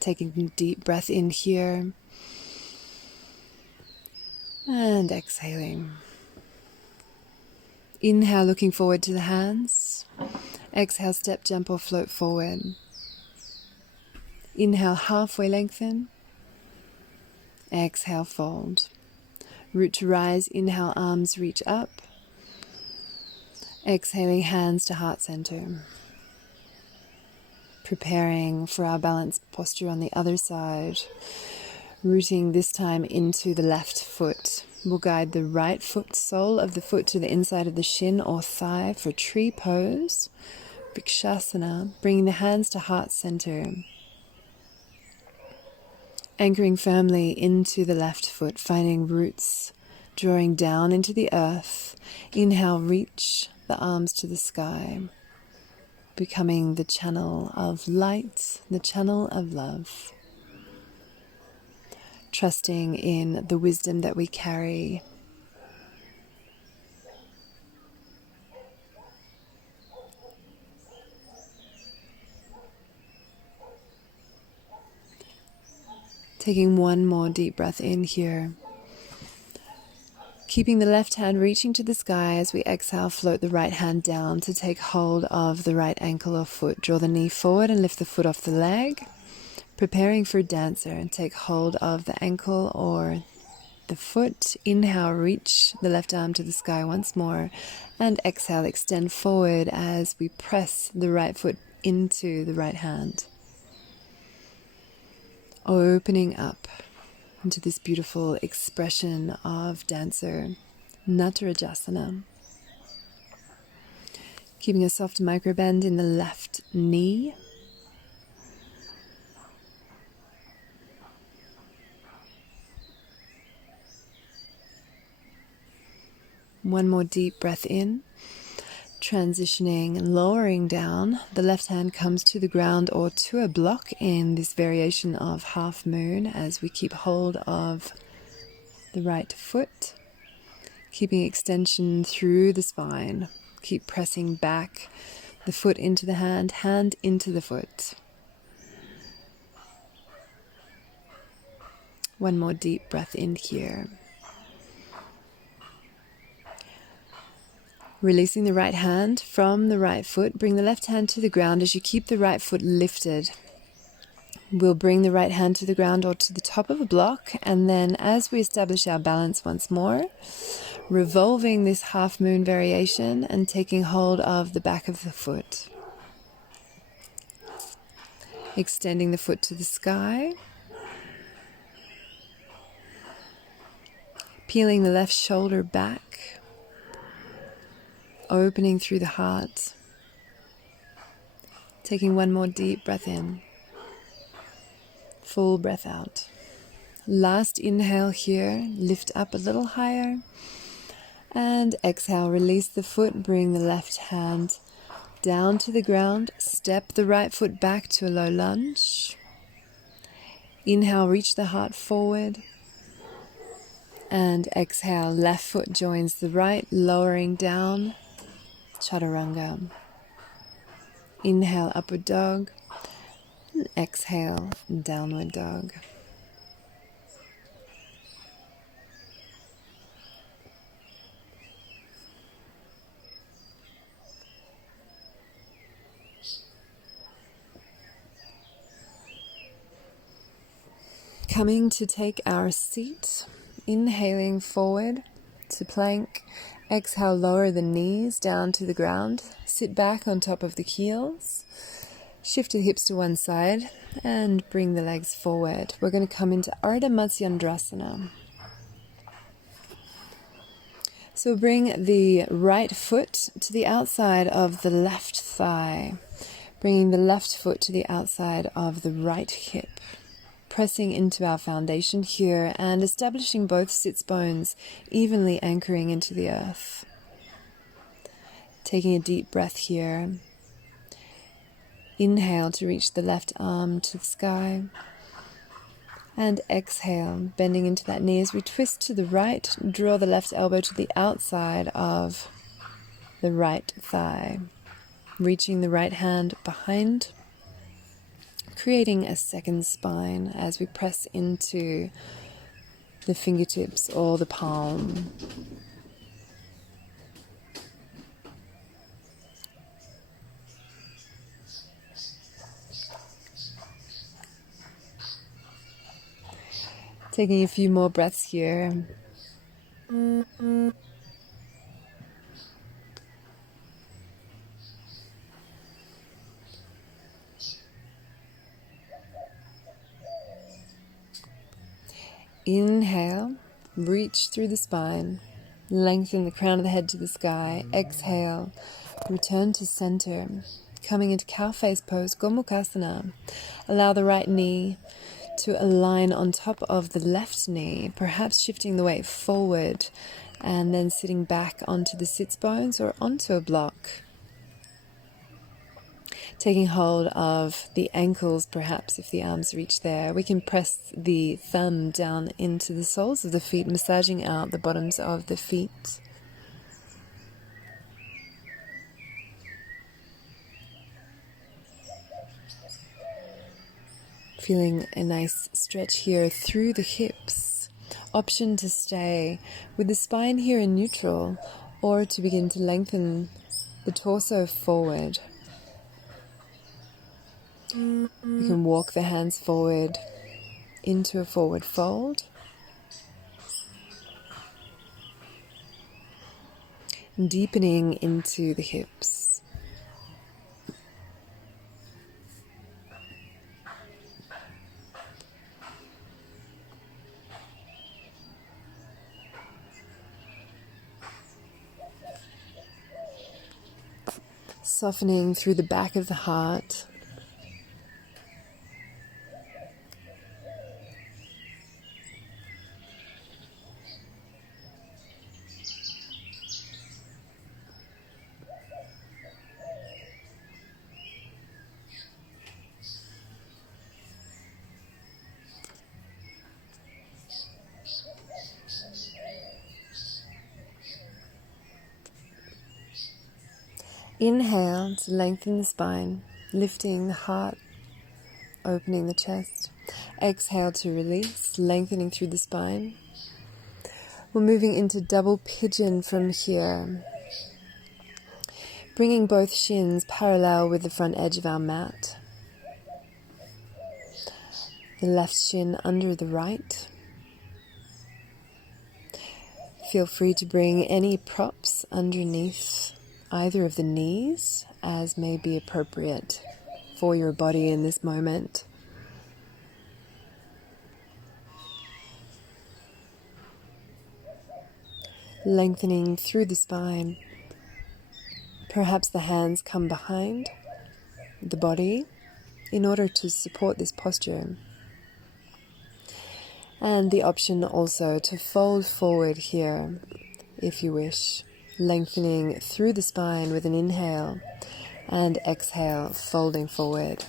Taking a deep breath in here. And exhaling. Inhale, looking forward to the hands. Exhale, step, jump or float forward. Inhale, halfway lengthen. Exhale, fold. Root to rise. Inhale, arms reach up. Exhaling, hands to heart center. Preparing for our balanced posture on the other side. Rooting this time into the left foot. We'll guide the right foot, sole of the foot to the inside of the shin or thigh for tree pose. Vrikshasana, bringing the hands to heart center. Anchoring firmly into the left foot, finding roots, drawing down into the earth. Inhale, reach the arms to the sky, becoming the channel of light, the channel of love. Trusting in the wisdom that we carry. Taking one more deep breath in here. Keeping the left hand reaching to the sky as we exhale, float the right hand down to take hold of the right ankle or foot. Draw the knee forward and lift the foot off the leg. Preparing for dancer, and take hold of the ankle or the foot. Inhale, reach the left arm to the sky once more. And exhale, extend forward as we press the right foot into the right hand. Opening up into this beautiful expression of dancer, Natarajasana. Keeping a soft micro bend in the left knee. One more deep breath in, transitioning and lowering down. The left hand comes to the ground or to a block in this variation of half moon as we keep hold of the right foot, keeping extension through the spine. Keep pressing back the foot into the hand, hand into the foot. One more deep breath in here. Releasing the right hand from the right foot, bring the left hand to the ground as you keep the right foot lifted. We'll bring the right hand to the ground or to the top of a block, and then as we establish our balance once more, revolving this half moon variation and taking hold of the back of the foot. Extending the foot to the sky. Peeling the left shoulder back. Opening through the heart. Taking one more deep breath in. Full breath out. Last inhale here. Lift up a little higher. And exhale. Release the foot. Bring the left hand down to the ground. Step the right foot back to a low lunge. Inhale. Reach the heart forward. And exhale. Left foot joins the right. Lowering down. Chaturanga. Inhale, upward dog, and exhale, downward dog. Coming to take our seat, inhaling forward to plank. Exhale, lower the knees down to the ground. Sit back on top of the heels. Shift the hips to one side and bring the legs forward. We're going to come into Ardha Matsyendrasana. So bring the right foot to the outside of the left thigh. Bringing the left foot to the outside of the right hip. pressing into our foundation here and establishing both sits bones, evenly anchoring into the earth. Taking a deep breath here. Inhale to reach the left arm to the sky. And exhale, bending into that knee as we twist to the right, draw the left elbow to the outside of the right thigh. Reaching the right hand behind, creating a second spine as we press into the fingertips or the palm. Taking a few more breaths here. Inhale, reach through the spine, lengthen the crown of the head to the sky. Exhale, return to center, coming into cow face pose, Gomukhasana. Allow the right knee to align on top of the left knee, perhaps shifting the weight forward and then sitting back onto the sits bones or onto a block. Taking hold of the ankles, perhaps if the arms reach there. We can press the thumb down into the soles of the feet, massaging out the bottoms of the feet. Feeling a nice stretch here through the hips. Option to stay with the spine here in neutral or to begin to lengthen the torso forward. You can walk the hands forward into a forward fold. Deepening into the hips. Softening through the back of the heart. Inhale to lengthen the spine, lifting the heart, opening the chest. Exhale to release, lengthening through the spine. We're moving into double pigeon from here, bringing both shins parallel with the front edge of our mat. The left shin under the right. Feel free to bring any props underneath either of the knees as may be appropriate for your body in this moment. Lengthening through the spine. Perhaps the hands come behind the body in order to support this posture. And the option also to fold forward here if you wish. Lengthening through the spine with an inhale and exhale, folding forward.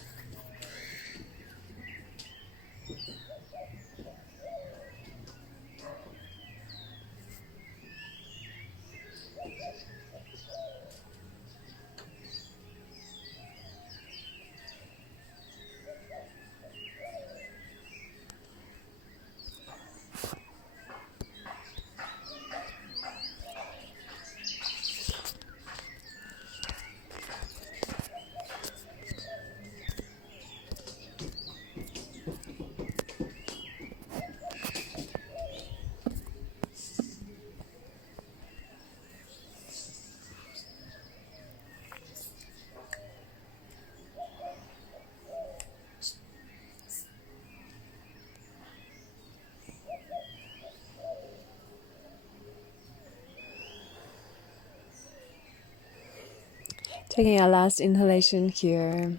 Taking our last inhalation here.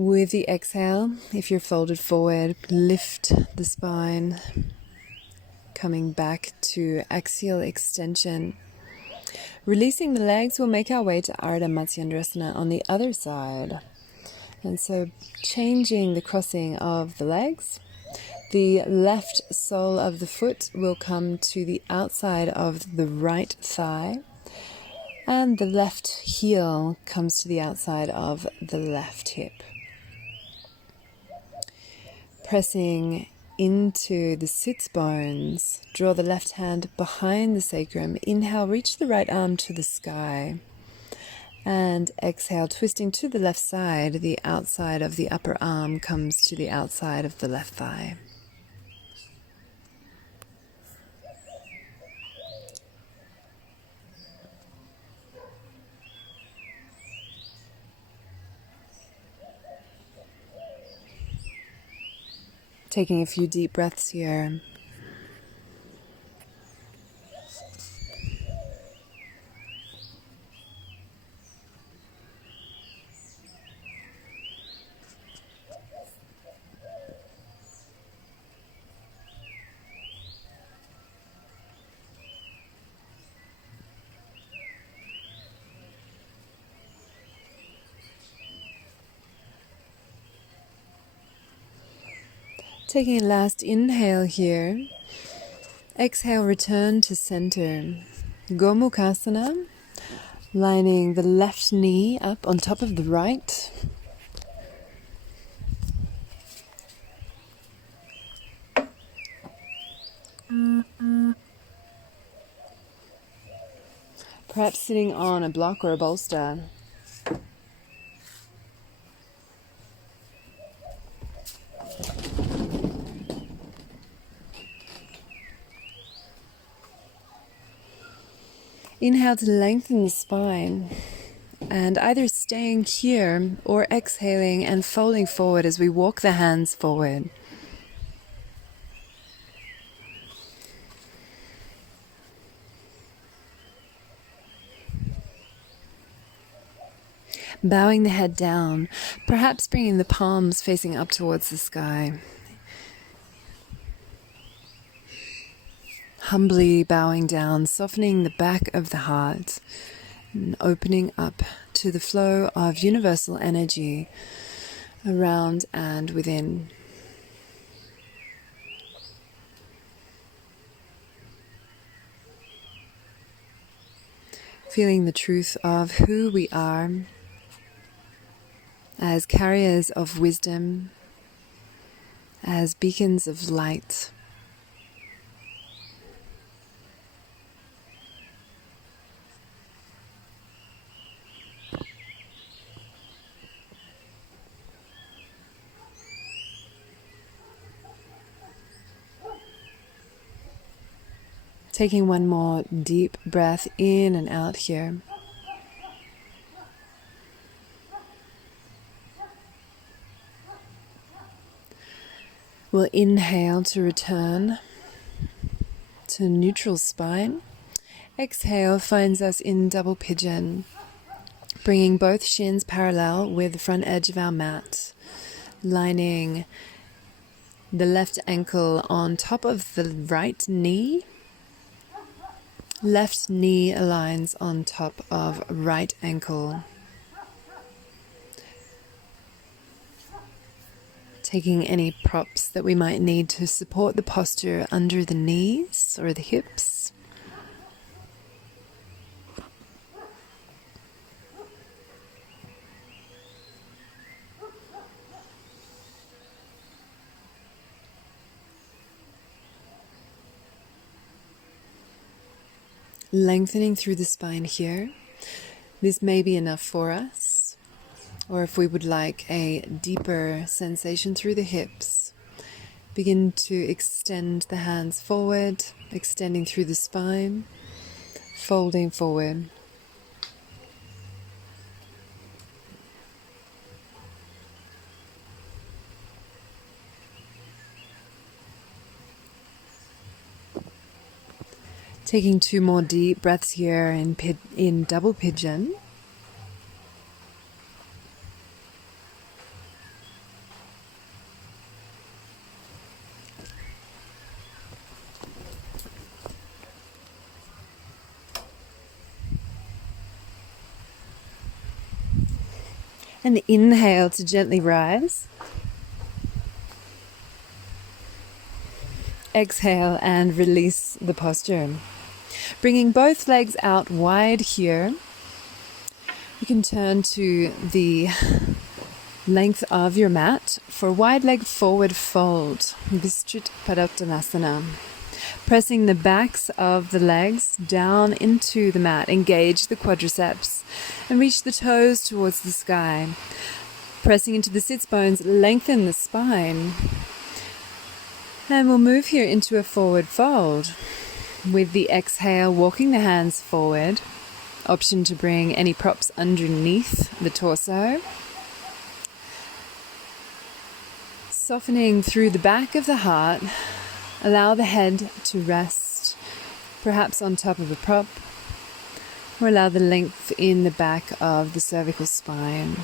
With the exhale, if you're folded forward, lift the spine, coming back to axial extension. Releasing the legs, we'll make our way to Ardha Matsyendrasana on the other side. And so changing the crossing of the legs, the left sole of the foot will come to the outside of the right thigh, and the left heel comes to the outside of the left hip. Pressing into the sits bones, draw the left hand behind the sacrum. Inhale, reach the right arm to the sky. And exhale, twisting to the left side, the outside of the upper arm comes to the outside of the left thigh. Taking a few deep breaths here. Taking a last inhale here. Exhale, return to center. Gomukhasana, lining the left knee up on top of the right. Perhaps sitting on a block or a bolster. Inhale to lengthen the spine, and either staying here or exhaling and folding forward as we walk the hands forward. Bowing the head down, perhaps bringing the palms facing up towards the sky. Humbly bowing down, softening the back of the heart, and opening up to the flow of universal energy around and within. Feeling the truth of who we are as carriers of wisdom, as beacons of light. Taking one more deep breath in and out here. We'll inhale to return to neutral spine. Exhale finds us in double pigeon, bringing both shins parallel with the front edge of our mat, lining the left ankle on top of the right knee. Left knee aligns on top of right ankle. Taking any props that we might need to support the posture under the knees or the hips. Lengthening through the spine here. This may be enough for us, or if we would like a deeper sensation through the hips, begin to extend the hands forward, extending through the spine, folding forward. Taking two more deep breaths here in double pigeon. And inhale to gently rise. Exhale and release the posture. Bringing both legs out wide here. You can turn to the length of your mat for wide leg forward fold, Vistrit Padottanasana. Pressing the backs of the legs down into the mat. Engage the quadriceps and reach the toes towards the sky. Pressing into the sits bones, lengthen the spine. And we'll move here into a forward fold. With the exhale, walking the hands forward. Option to bring any props underneath the torso. Softening through the back of the heart. Allow the head to rest, perhaps on top of a prop, or allow the length in the back of the cervical spine.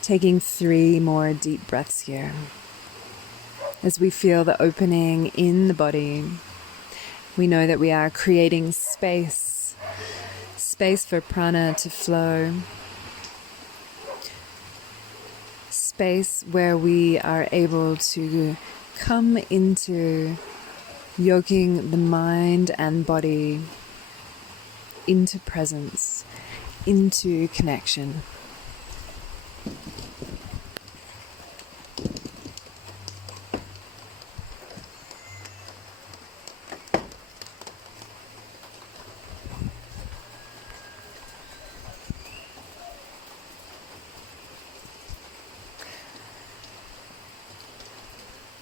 Taking 3 more deep breaths here. As we feel the opening in the body, we know that we are creating space for prana to flow, space where we are able to come into yoking the mind and body into presence, into connection.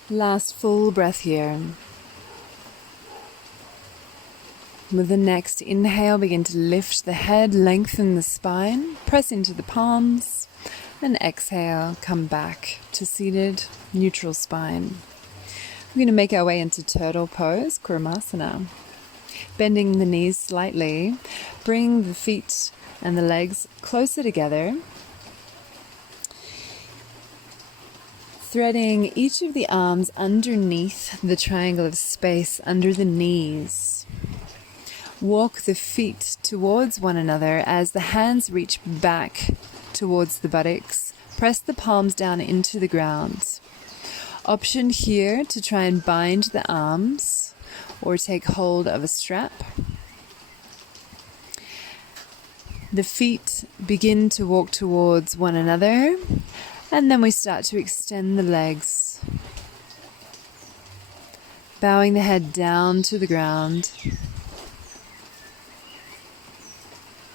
Last full breath here. With the next inhale, begin to lift the head, lengthen the spine, press into the palms, and exhale, come back to seated, neutral spine. We're going to make our way into turtle pose, Kurmasana. Bending the knees slightly, bring the feet and the legs closer together. Threading each of the arms underneath the triangle of space under the knees. Walk the feet towards one another as the hands reach back towards the buttocks. Press the palms down into the ground. Option here to try and bind the arms or take hold of a strap. The feet begin to walk towards one another. And then we start to extend the legs, bowing the head down to the ground,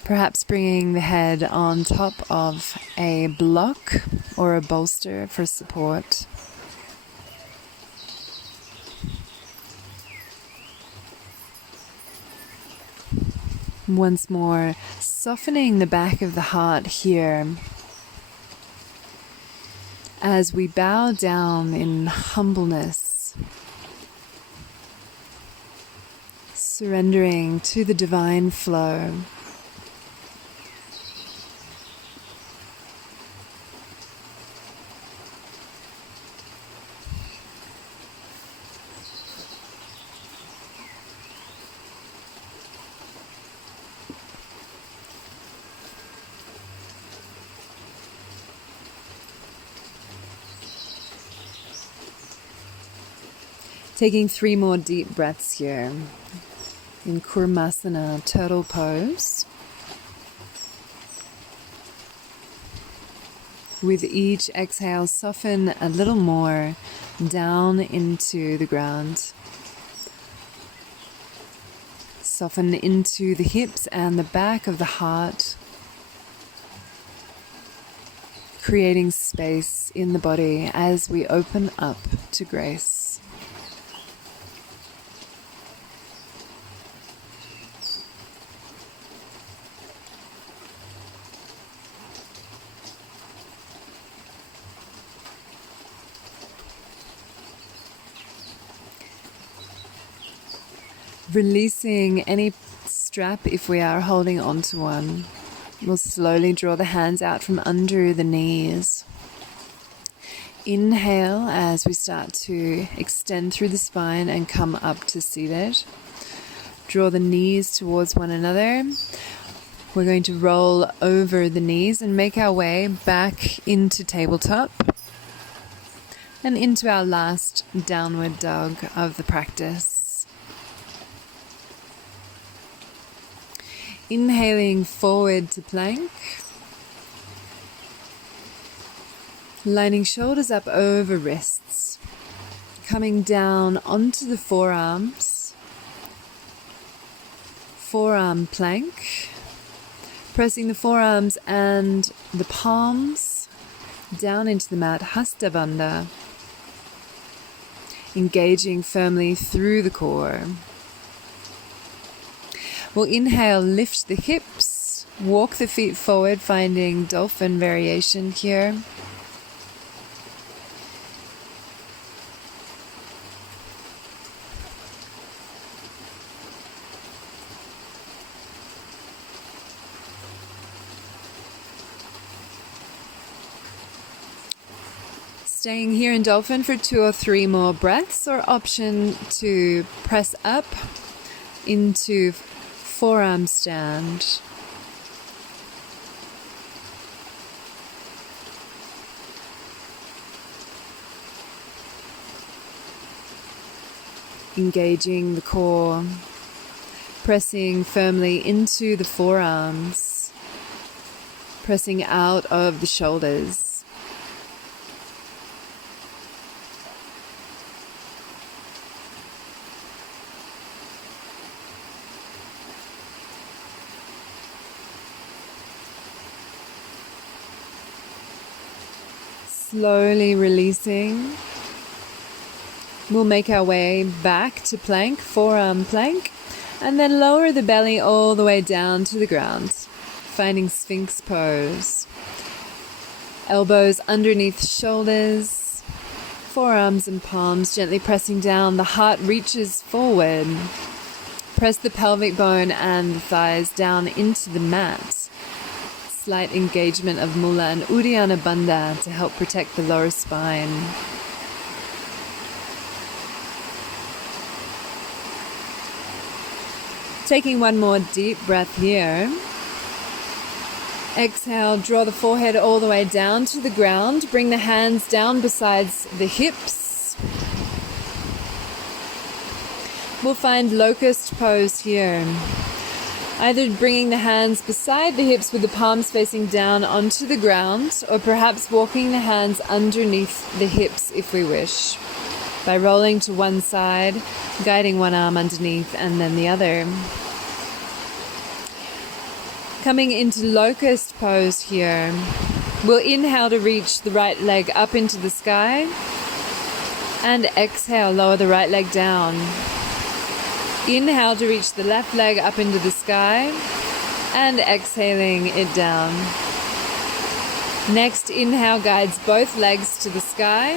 perhaps bringing the head on top of a block or a bolster for support. Once more, softening the back of the heart here. As we bow down in humbleness, surrendering to the divine flow. Taking 3 more deep breaths here in Kurmasana, turtle pose. With each exhale, soften a little more down into the ground. Soften into the hips and the back of the heart, creating space in the body as we open up to grace. Releasing any strap if we are holding onto one. We'll slowly draw the hands out from under the knees. Inhale as we start to extend through the spine and come up to seated. Draw the knees towards one another. We're going to roll over the knees and make our way back into tabletop and into our last downward dog of the practice. Inhaling forward to plank. Lining shoulders up over wrists. Coming down onto the forearms. Forearm plank. Pressing the forearms and the palms down into the mat, Hasta Bandha. Engaging firmly through the core. We'll inhale, lift the hips, walk the feet forward, finding dolphin variation here. Staying here in dolphin for 2 or 3 more breaths, or option to press up into forearm stand. Engaging the core, pressing firmly into the forearms, pressing out of the shoulders. Slowly releasing. We'll make our way back to plank, forearm plank, and then lower the belly all the way down to the ground, finding Sphinx pose. Elbows underneath shoulders, forearms and palms gently pressing down. The heart reaches forward. Press the pelvic bone and the thighs down into the mat. Slight engagement of Mula and Uddiyana Bandha to help protect the lower spine. Taking one more deep breath here. Exhale, draw the forehead all the way down to the ground. Bring the hands down besides the hips. We'll find locust pose here. Either bringing the hands beside the hips with the palms facing down onto the ground, or perhaps walking the hands underneath the hips if we wish, by rolling to one side, guiding one arm underneath and then the other. Coming into locust pose here, we'll inhale to reach the right leg up into the sky, and exhale, lower the right leg down. Inhale to reach the left leg up into the sky, and exhaling it down. Next, inhale guides both legs to the sky.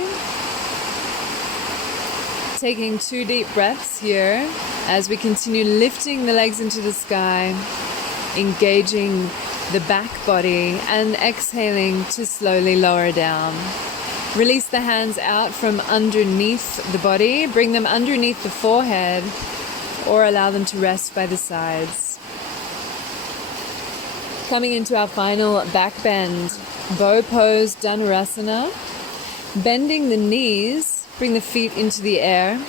Taking 2 deep breaths here as we continue lifting the legs into the sky, engaging the back body, and exhaling to slowly lower down. Release the hands out from underneath the body, bring them underneath the forehead, or allow them to rest by the sides. Coming into our final back bend, bow pose Dhanurasana. Bending the knees, bring the feet into the air.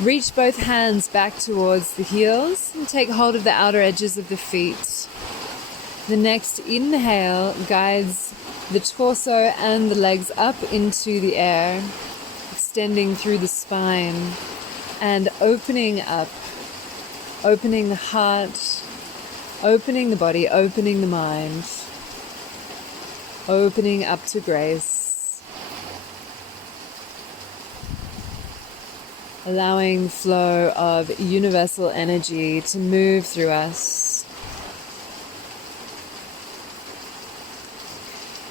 Reach both hands back towards the heels and take hold of the outer edges of the feet. The next inhale guides the torso and the legs up into the air, extending through the spine. And opening up, opening the heart, opening the body, opening the mind, opening up to grace, allowing the flow of universal energy to move through us.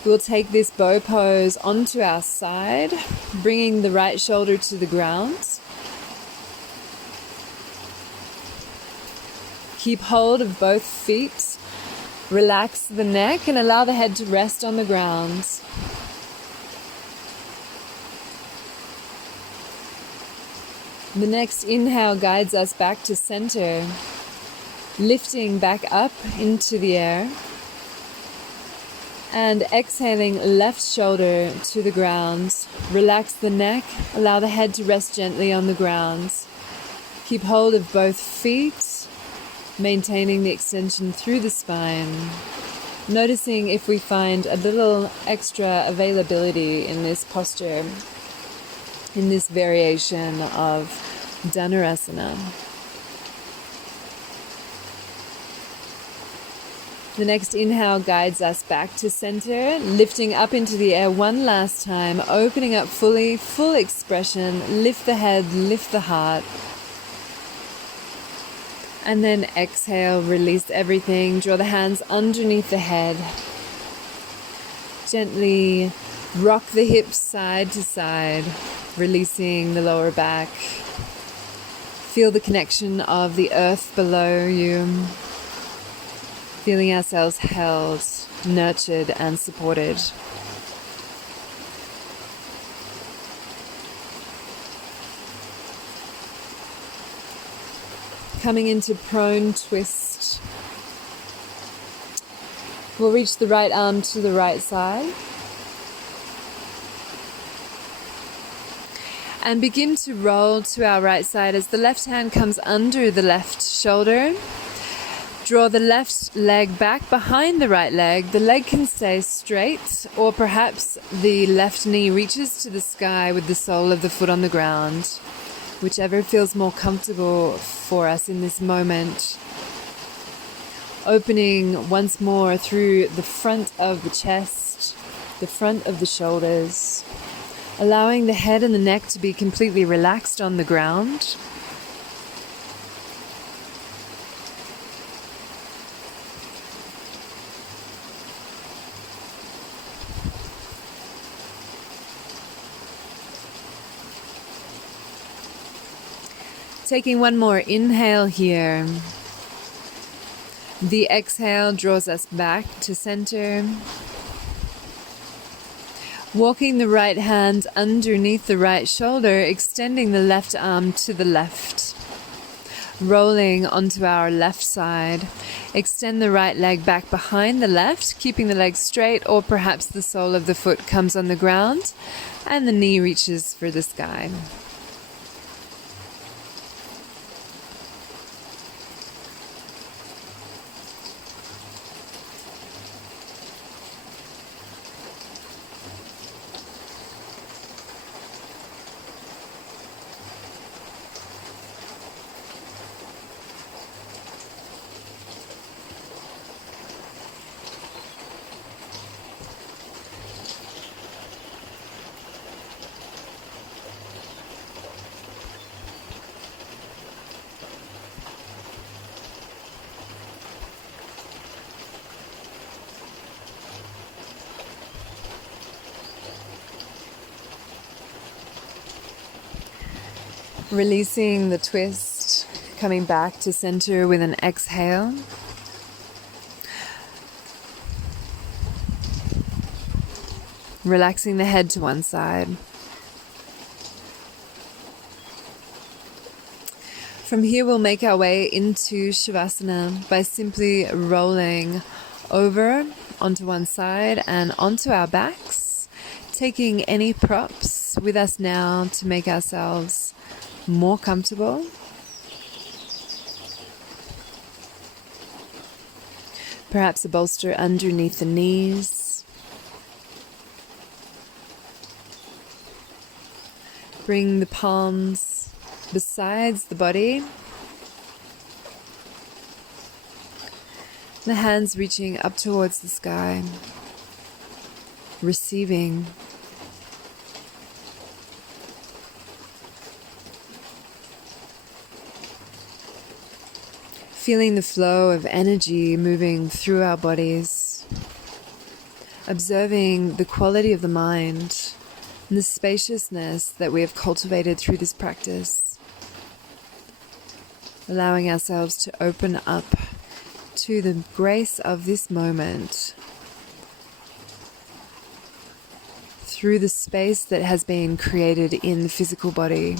We'll take this bow pose onto our side, bringing the right shoulder to the ground. Keep hold of both feet. Relax the neck and allow the head to rest on the ground. The next inhale guides us back to center, lifting back up into the air. And exhaling left shoulder to the ground. Relax the neck, allow the head to rest gently on the ground. Keep hold of both feet, maintaining the extension through the spine. Noticing if we find a little extra availability in this posture, in this variation of Dhanurasana. The next inhale guides us back to center, lifting up into the air one last time, opening up fully, full expression, lift the head, lift the heart. And then exhale, release everything, draw the hands underneath the head. Gently rock the hips side to side, releasing the lower back. Feel the connection of the earth below you. Feeling ourselves held, nurtured, and supported. Coming into prone twist. We'll reach the right arm to the right side. And begin to roll to our right side as the left hand comes under the left shoulder. Draw the left leg back behind the right leg. The leg can stay straight, or perhaps the left knee reaches to the sky with the sole of the foot on the ground. Whichever feels more comfortable for us in this moment. Opening once more through the front of the chest, the front of the shoulders. Allowing the head and the neck to be completely relaxed on the ground. Taking one more inhale here. The exhale draws us back to center. Walking the right hand underneath the right shoulder, extending the left arm to the left. Rolling onto our left side. Extend the right leg back behind the left, keeping the leg straight, or perhaps the sole of the foot comes on the ground and the knee reaches for the sky. Releasing the twist, coming back to center with an exhale. Relaxing the head to one side. From here we'll make our way into Shavasana by simply rolling over onto one side and onto our backs, taking any props with us now to make ourselves more comfortable. Perhaps a bolster underneath the knees. Bring the palms besides the body. The hands reaching up towards the sky. Receiving. Feeling the flow of energy moving through our bodies. Observing the quality of the mind and the spaciousness that we have cultivated through this practice. allowing ourselves to open up to the grace of this moment through the space that has been created in the physical body.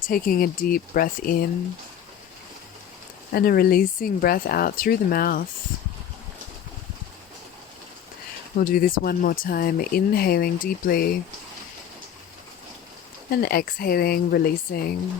Taking a deep breath in and a releasing breath out through the mouth. We'll do this one more time, inhaling deeply and exhaling, releasing.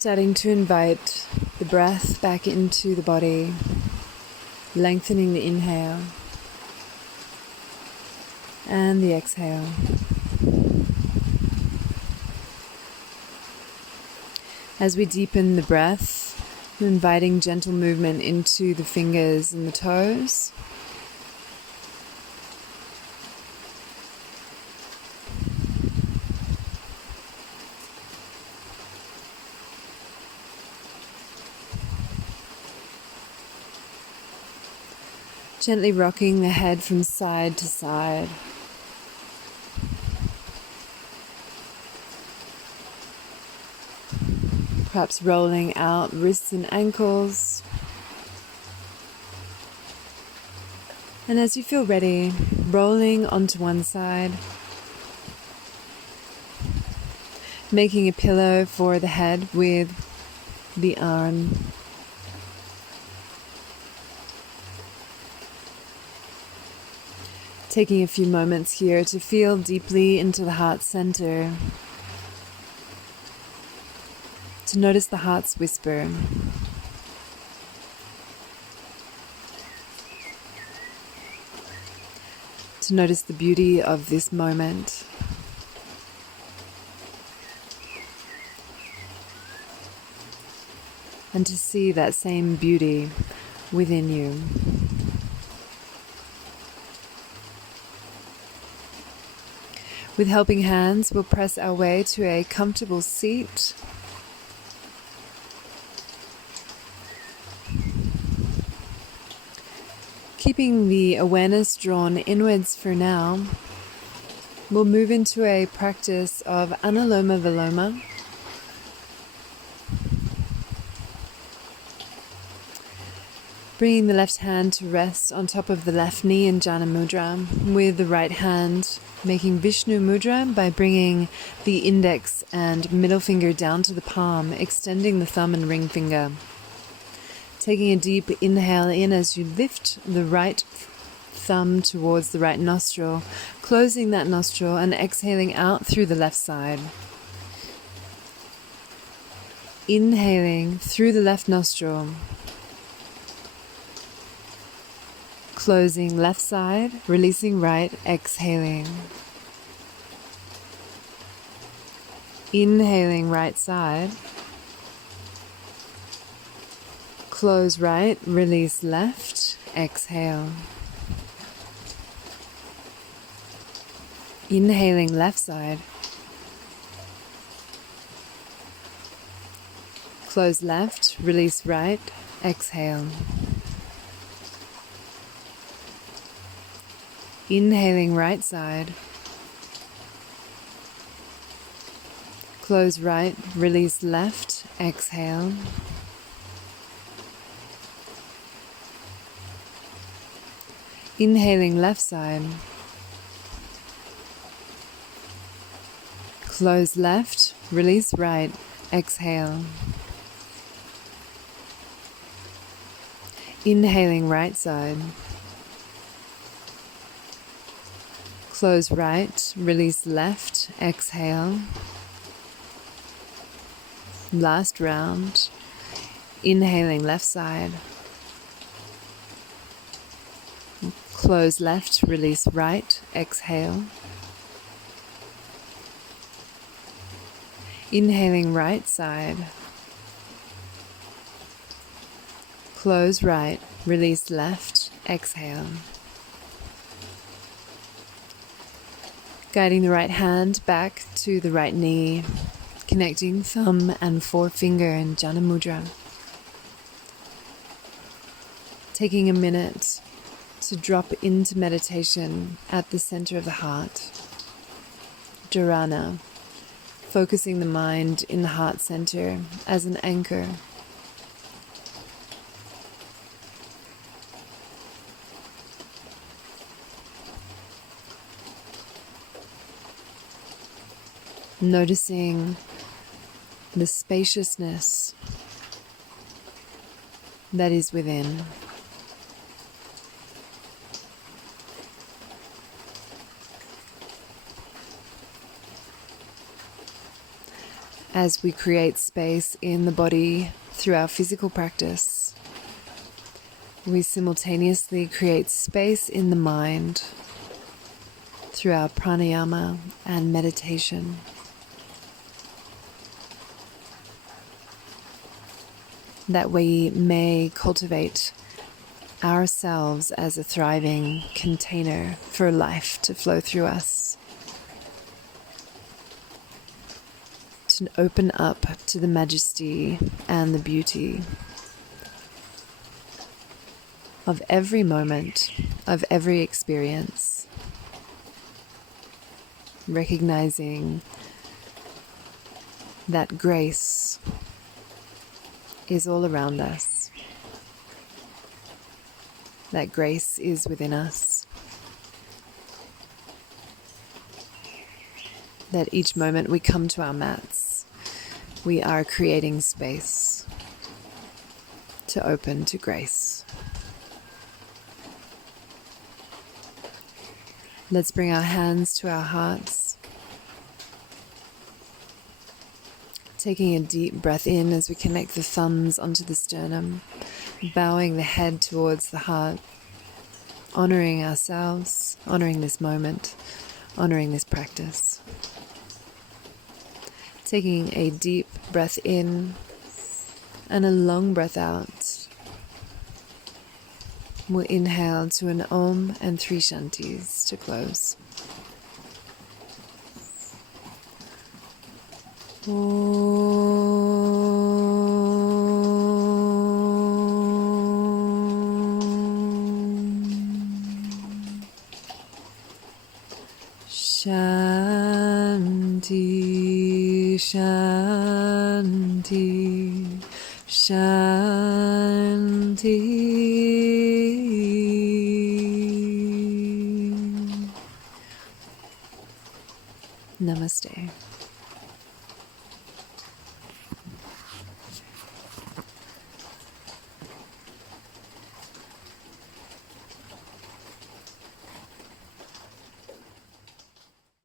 Starting to invite the breath back into the body, lengthening the inhale and the exhale. As we deepen the breath, we're inviting gentle movement into the fingers and the toes. Gently rocking the head from side to side. Perhaps rolling out wrists and ankles. And as you feel ready, rolling onto one side. Making a pillow for the head with the arm. Taking a few moments here to feel deeply into the heart center. To notice the heart's whisper. To notice the beauty of this moment. And to see that same beauty within you. With helping hands, we'll press our way to a comfortable seat. Keeping the awareness drawn inwards for now, we'll move into a practice of Anuloma Viloma. Bringing the left hand to rest on top of the left knee in Jana Mudra, with the right hand making Vishnu Mudra by bringing the index and middle finger down to the palm, extending the thumb and ring finger. Taking a deep inhale in as you lift the right thumb towards the right nostril, closing that nostril and exhaling out through the left side. Inhaling through the left nostril. Closing left side, releasing right, exhaling. Inhaling right side. Close right, release left, exhale. Inhaling left side. Close left, release right, exhale. Inhaling right side. Close right, release left, exhale. Inhaling left side. Close left, release right, exhale. Inhaling right side. Close right, release left, exhale. Last round. Inhaling left side. Close left, release right, exhale. Inhaling right side. Close right, release left, exhale. Guiding the right hand back to the right knee, connecting thumb and forefinger in Jana Mudra. Taking a minute to drop into meditation at the center of the heart, Dharana, focusing the mind in the heart center as an anchor. Noticing the spaciousness that is within. As we create space in the body through our physical practice, we simultaneously create space in the mind through our pranayama and meditation. That we may cultivate ourselves as a thriving container for life to flow through us, to open up to the majesty and the beauty of every moment, of every experience, recognizing that grace is all around us, that grace is within us, that each moment we come to our mats, we are creating space to open to grace. Let's bring our hands to our hearts, taking a deep breath in as we connect the thumbs onto the sternum, bowing the head towards the heart, honoring ourselves, honoring this moment, honoring this practice. Taking a deep breath in and a long breath out. We'll inhale to an Om and 3 Shantis to close. Shanti, Shanti, Shanti. Namaste.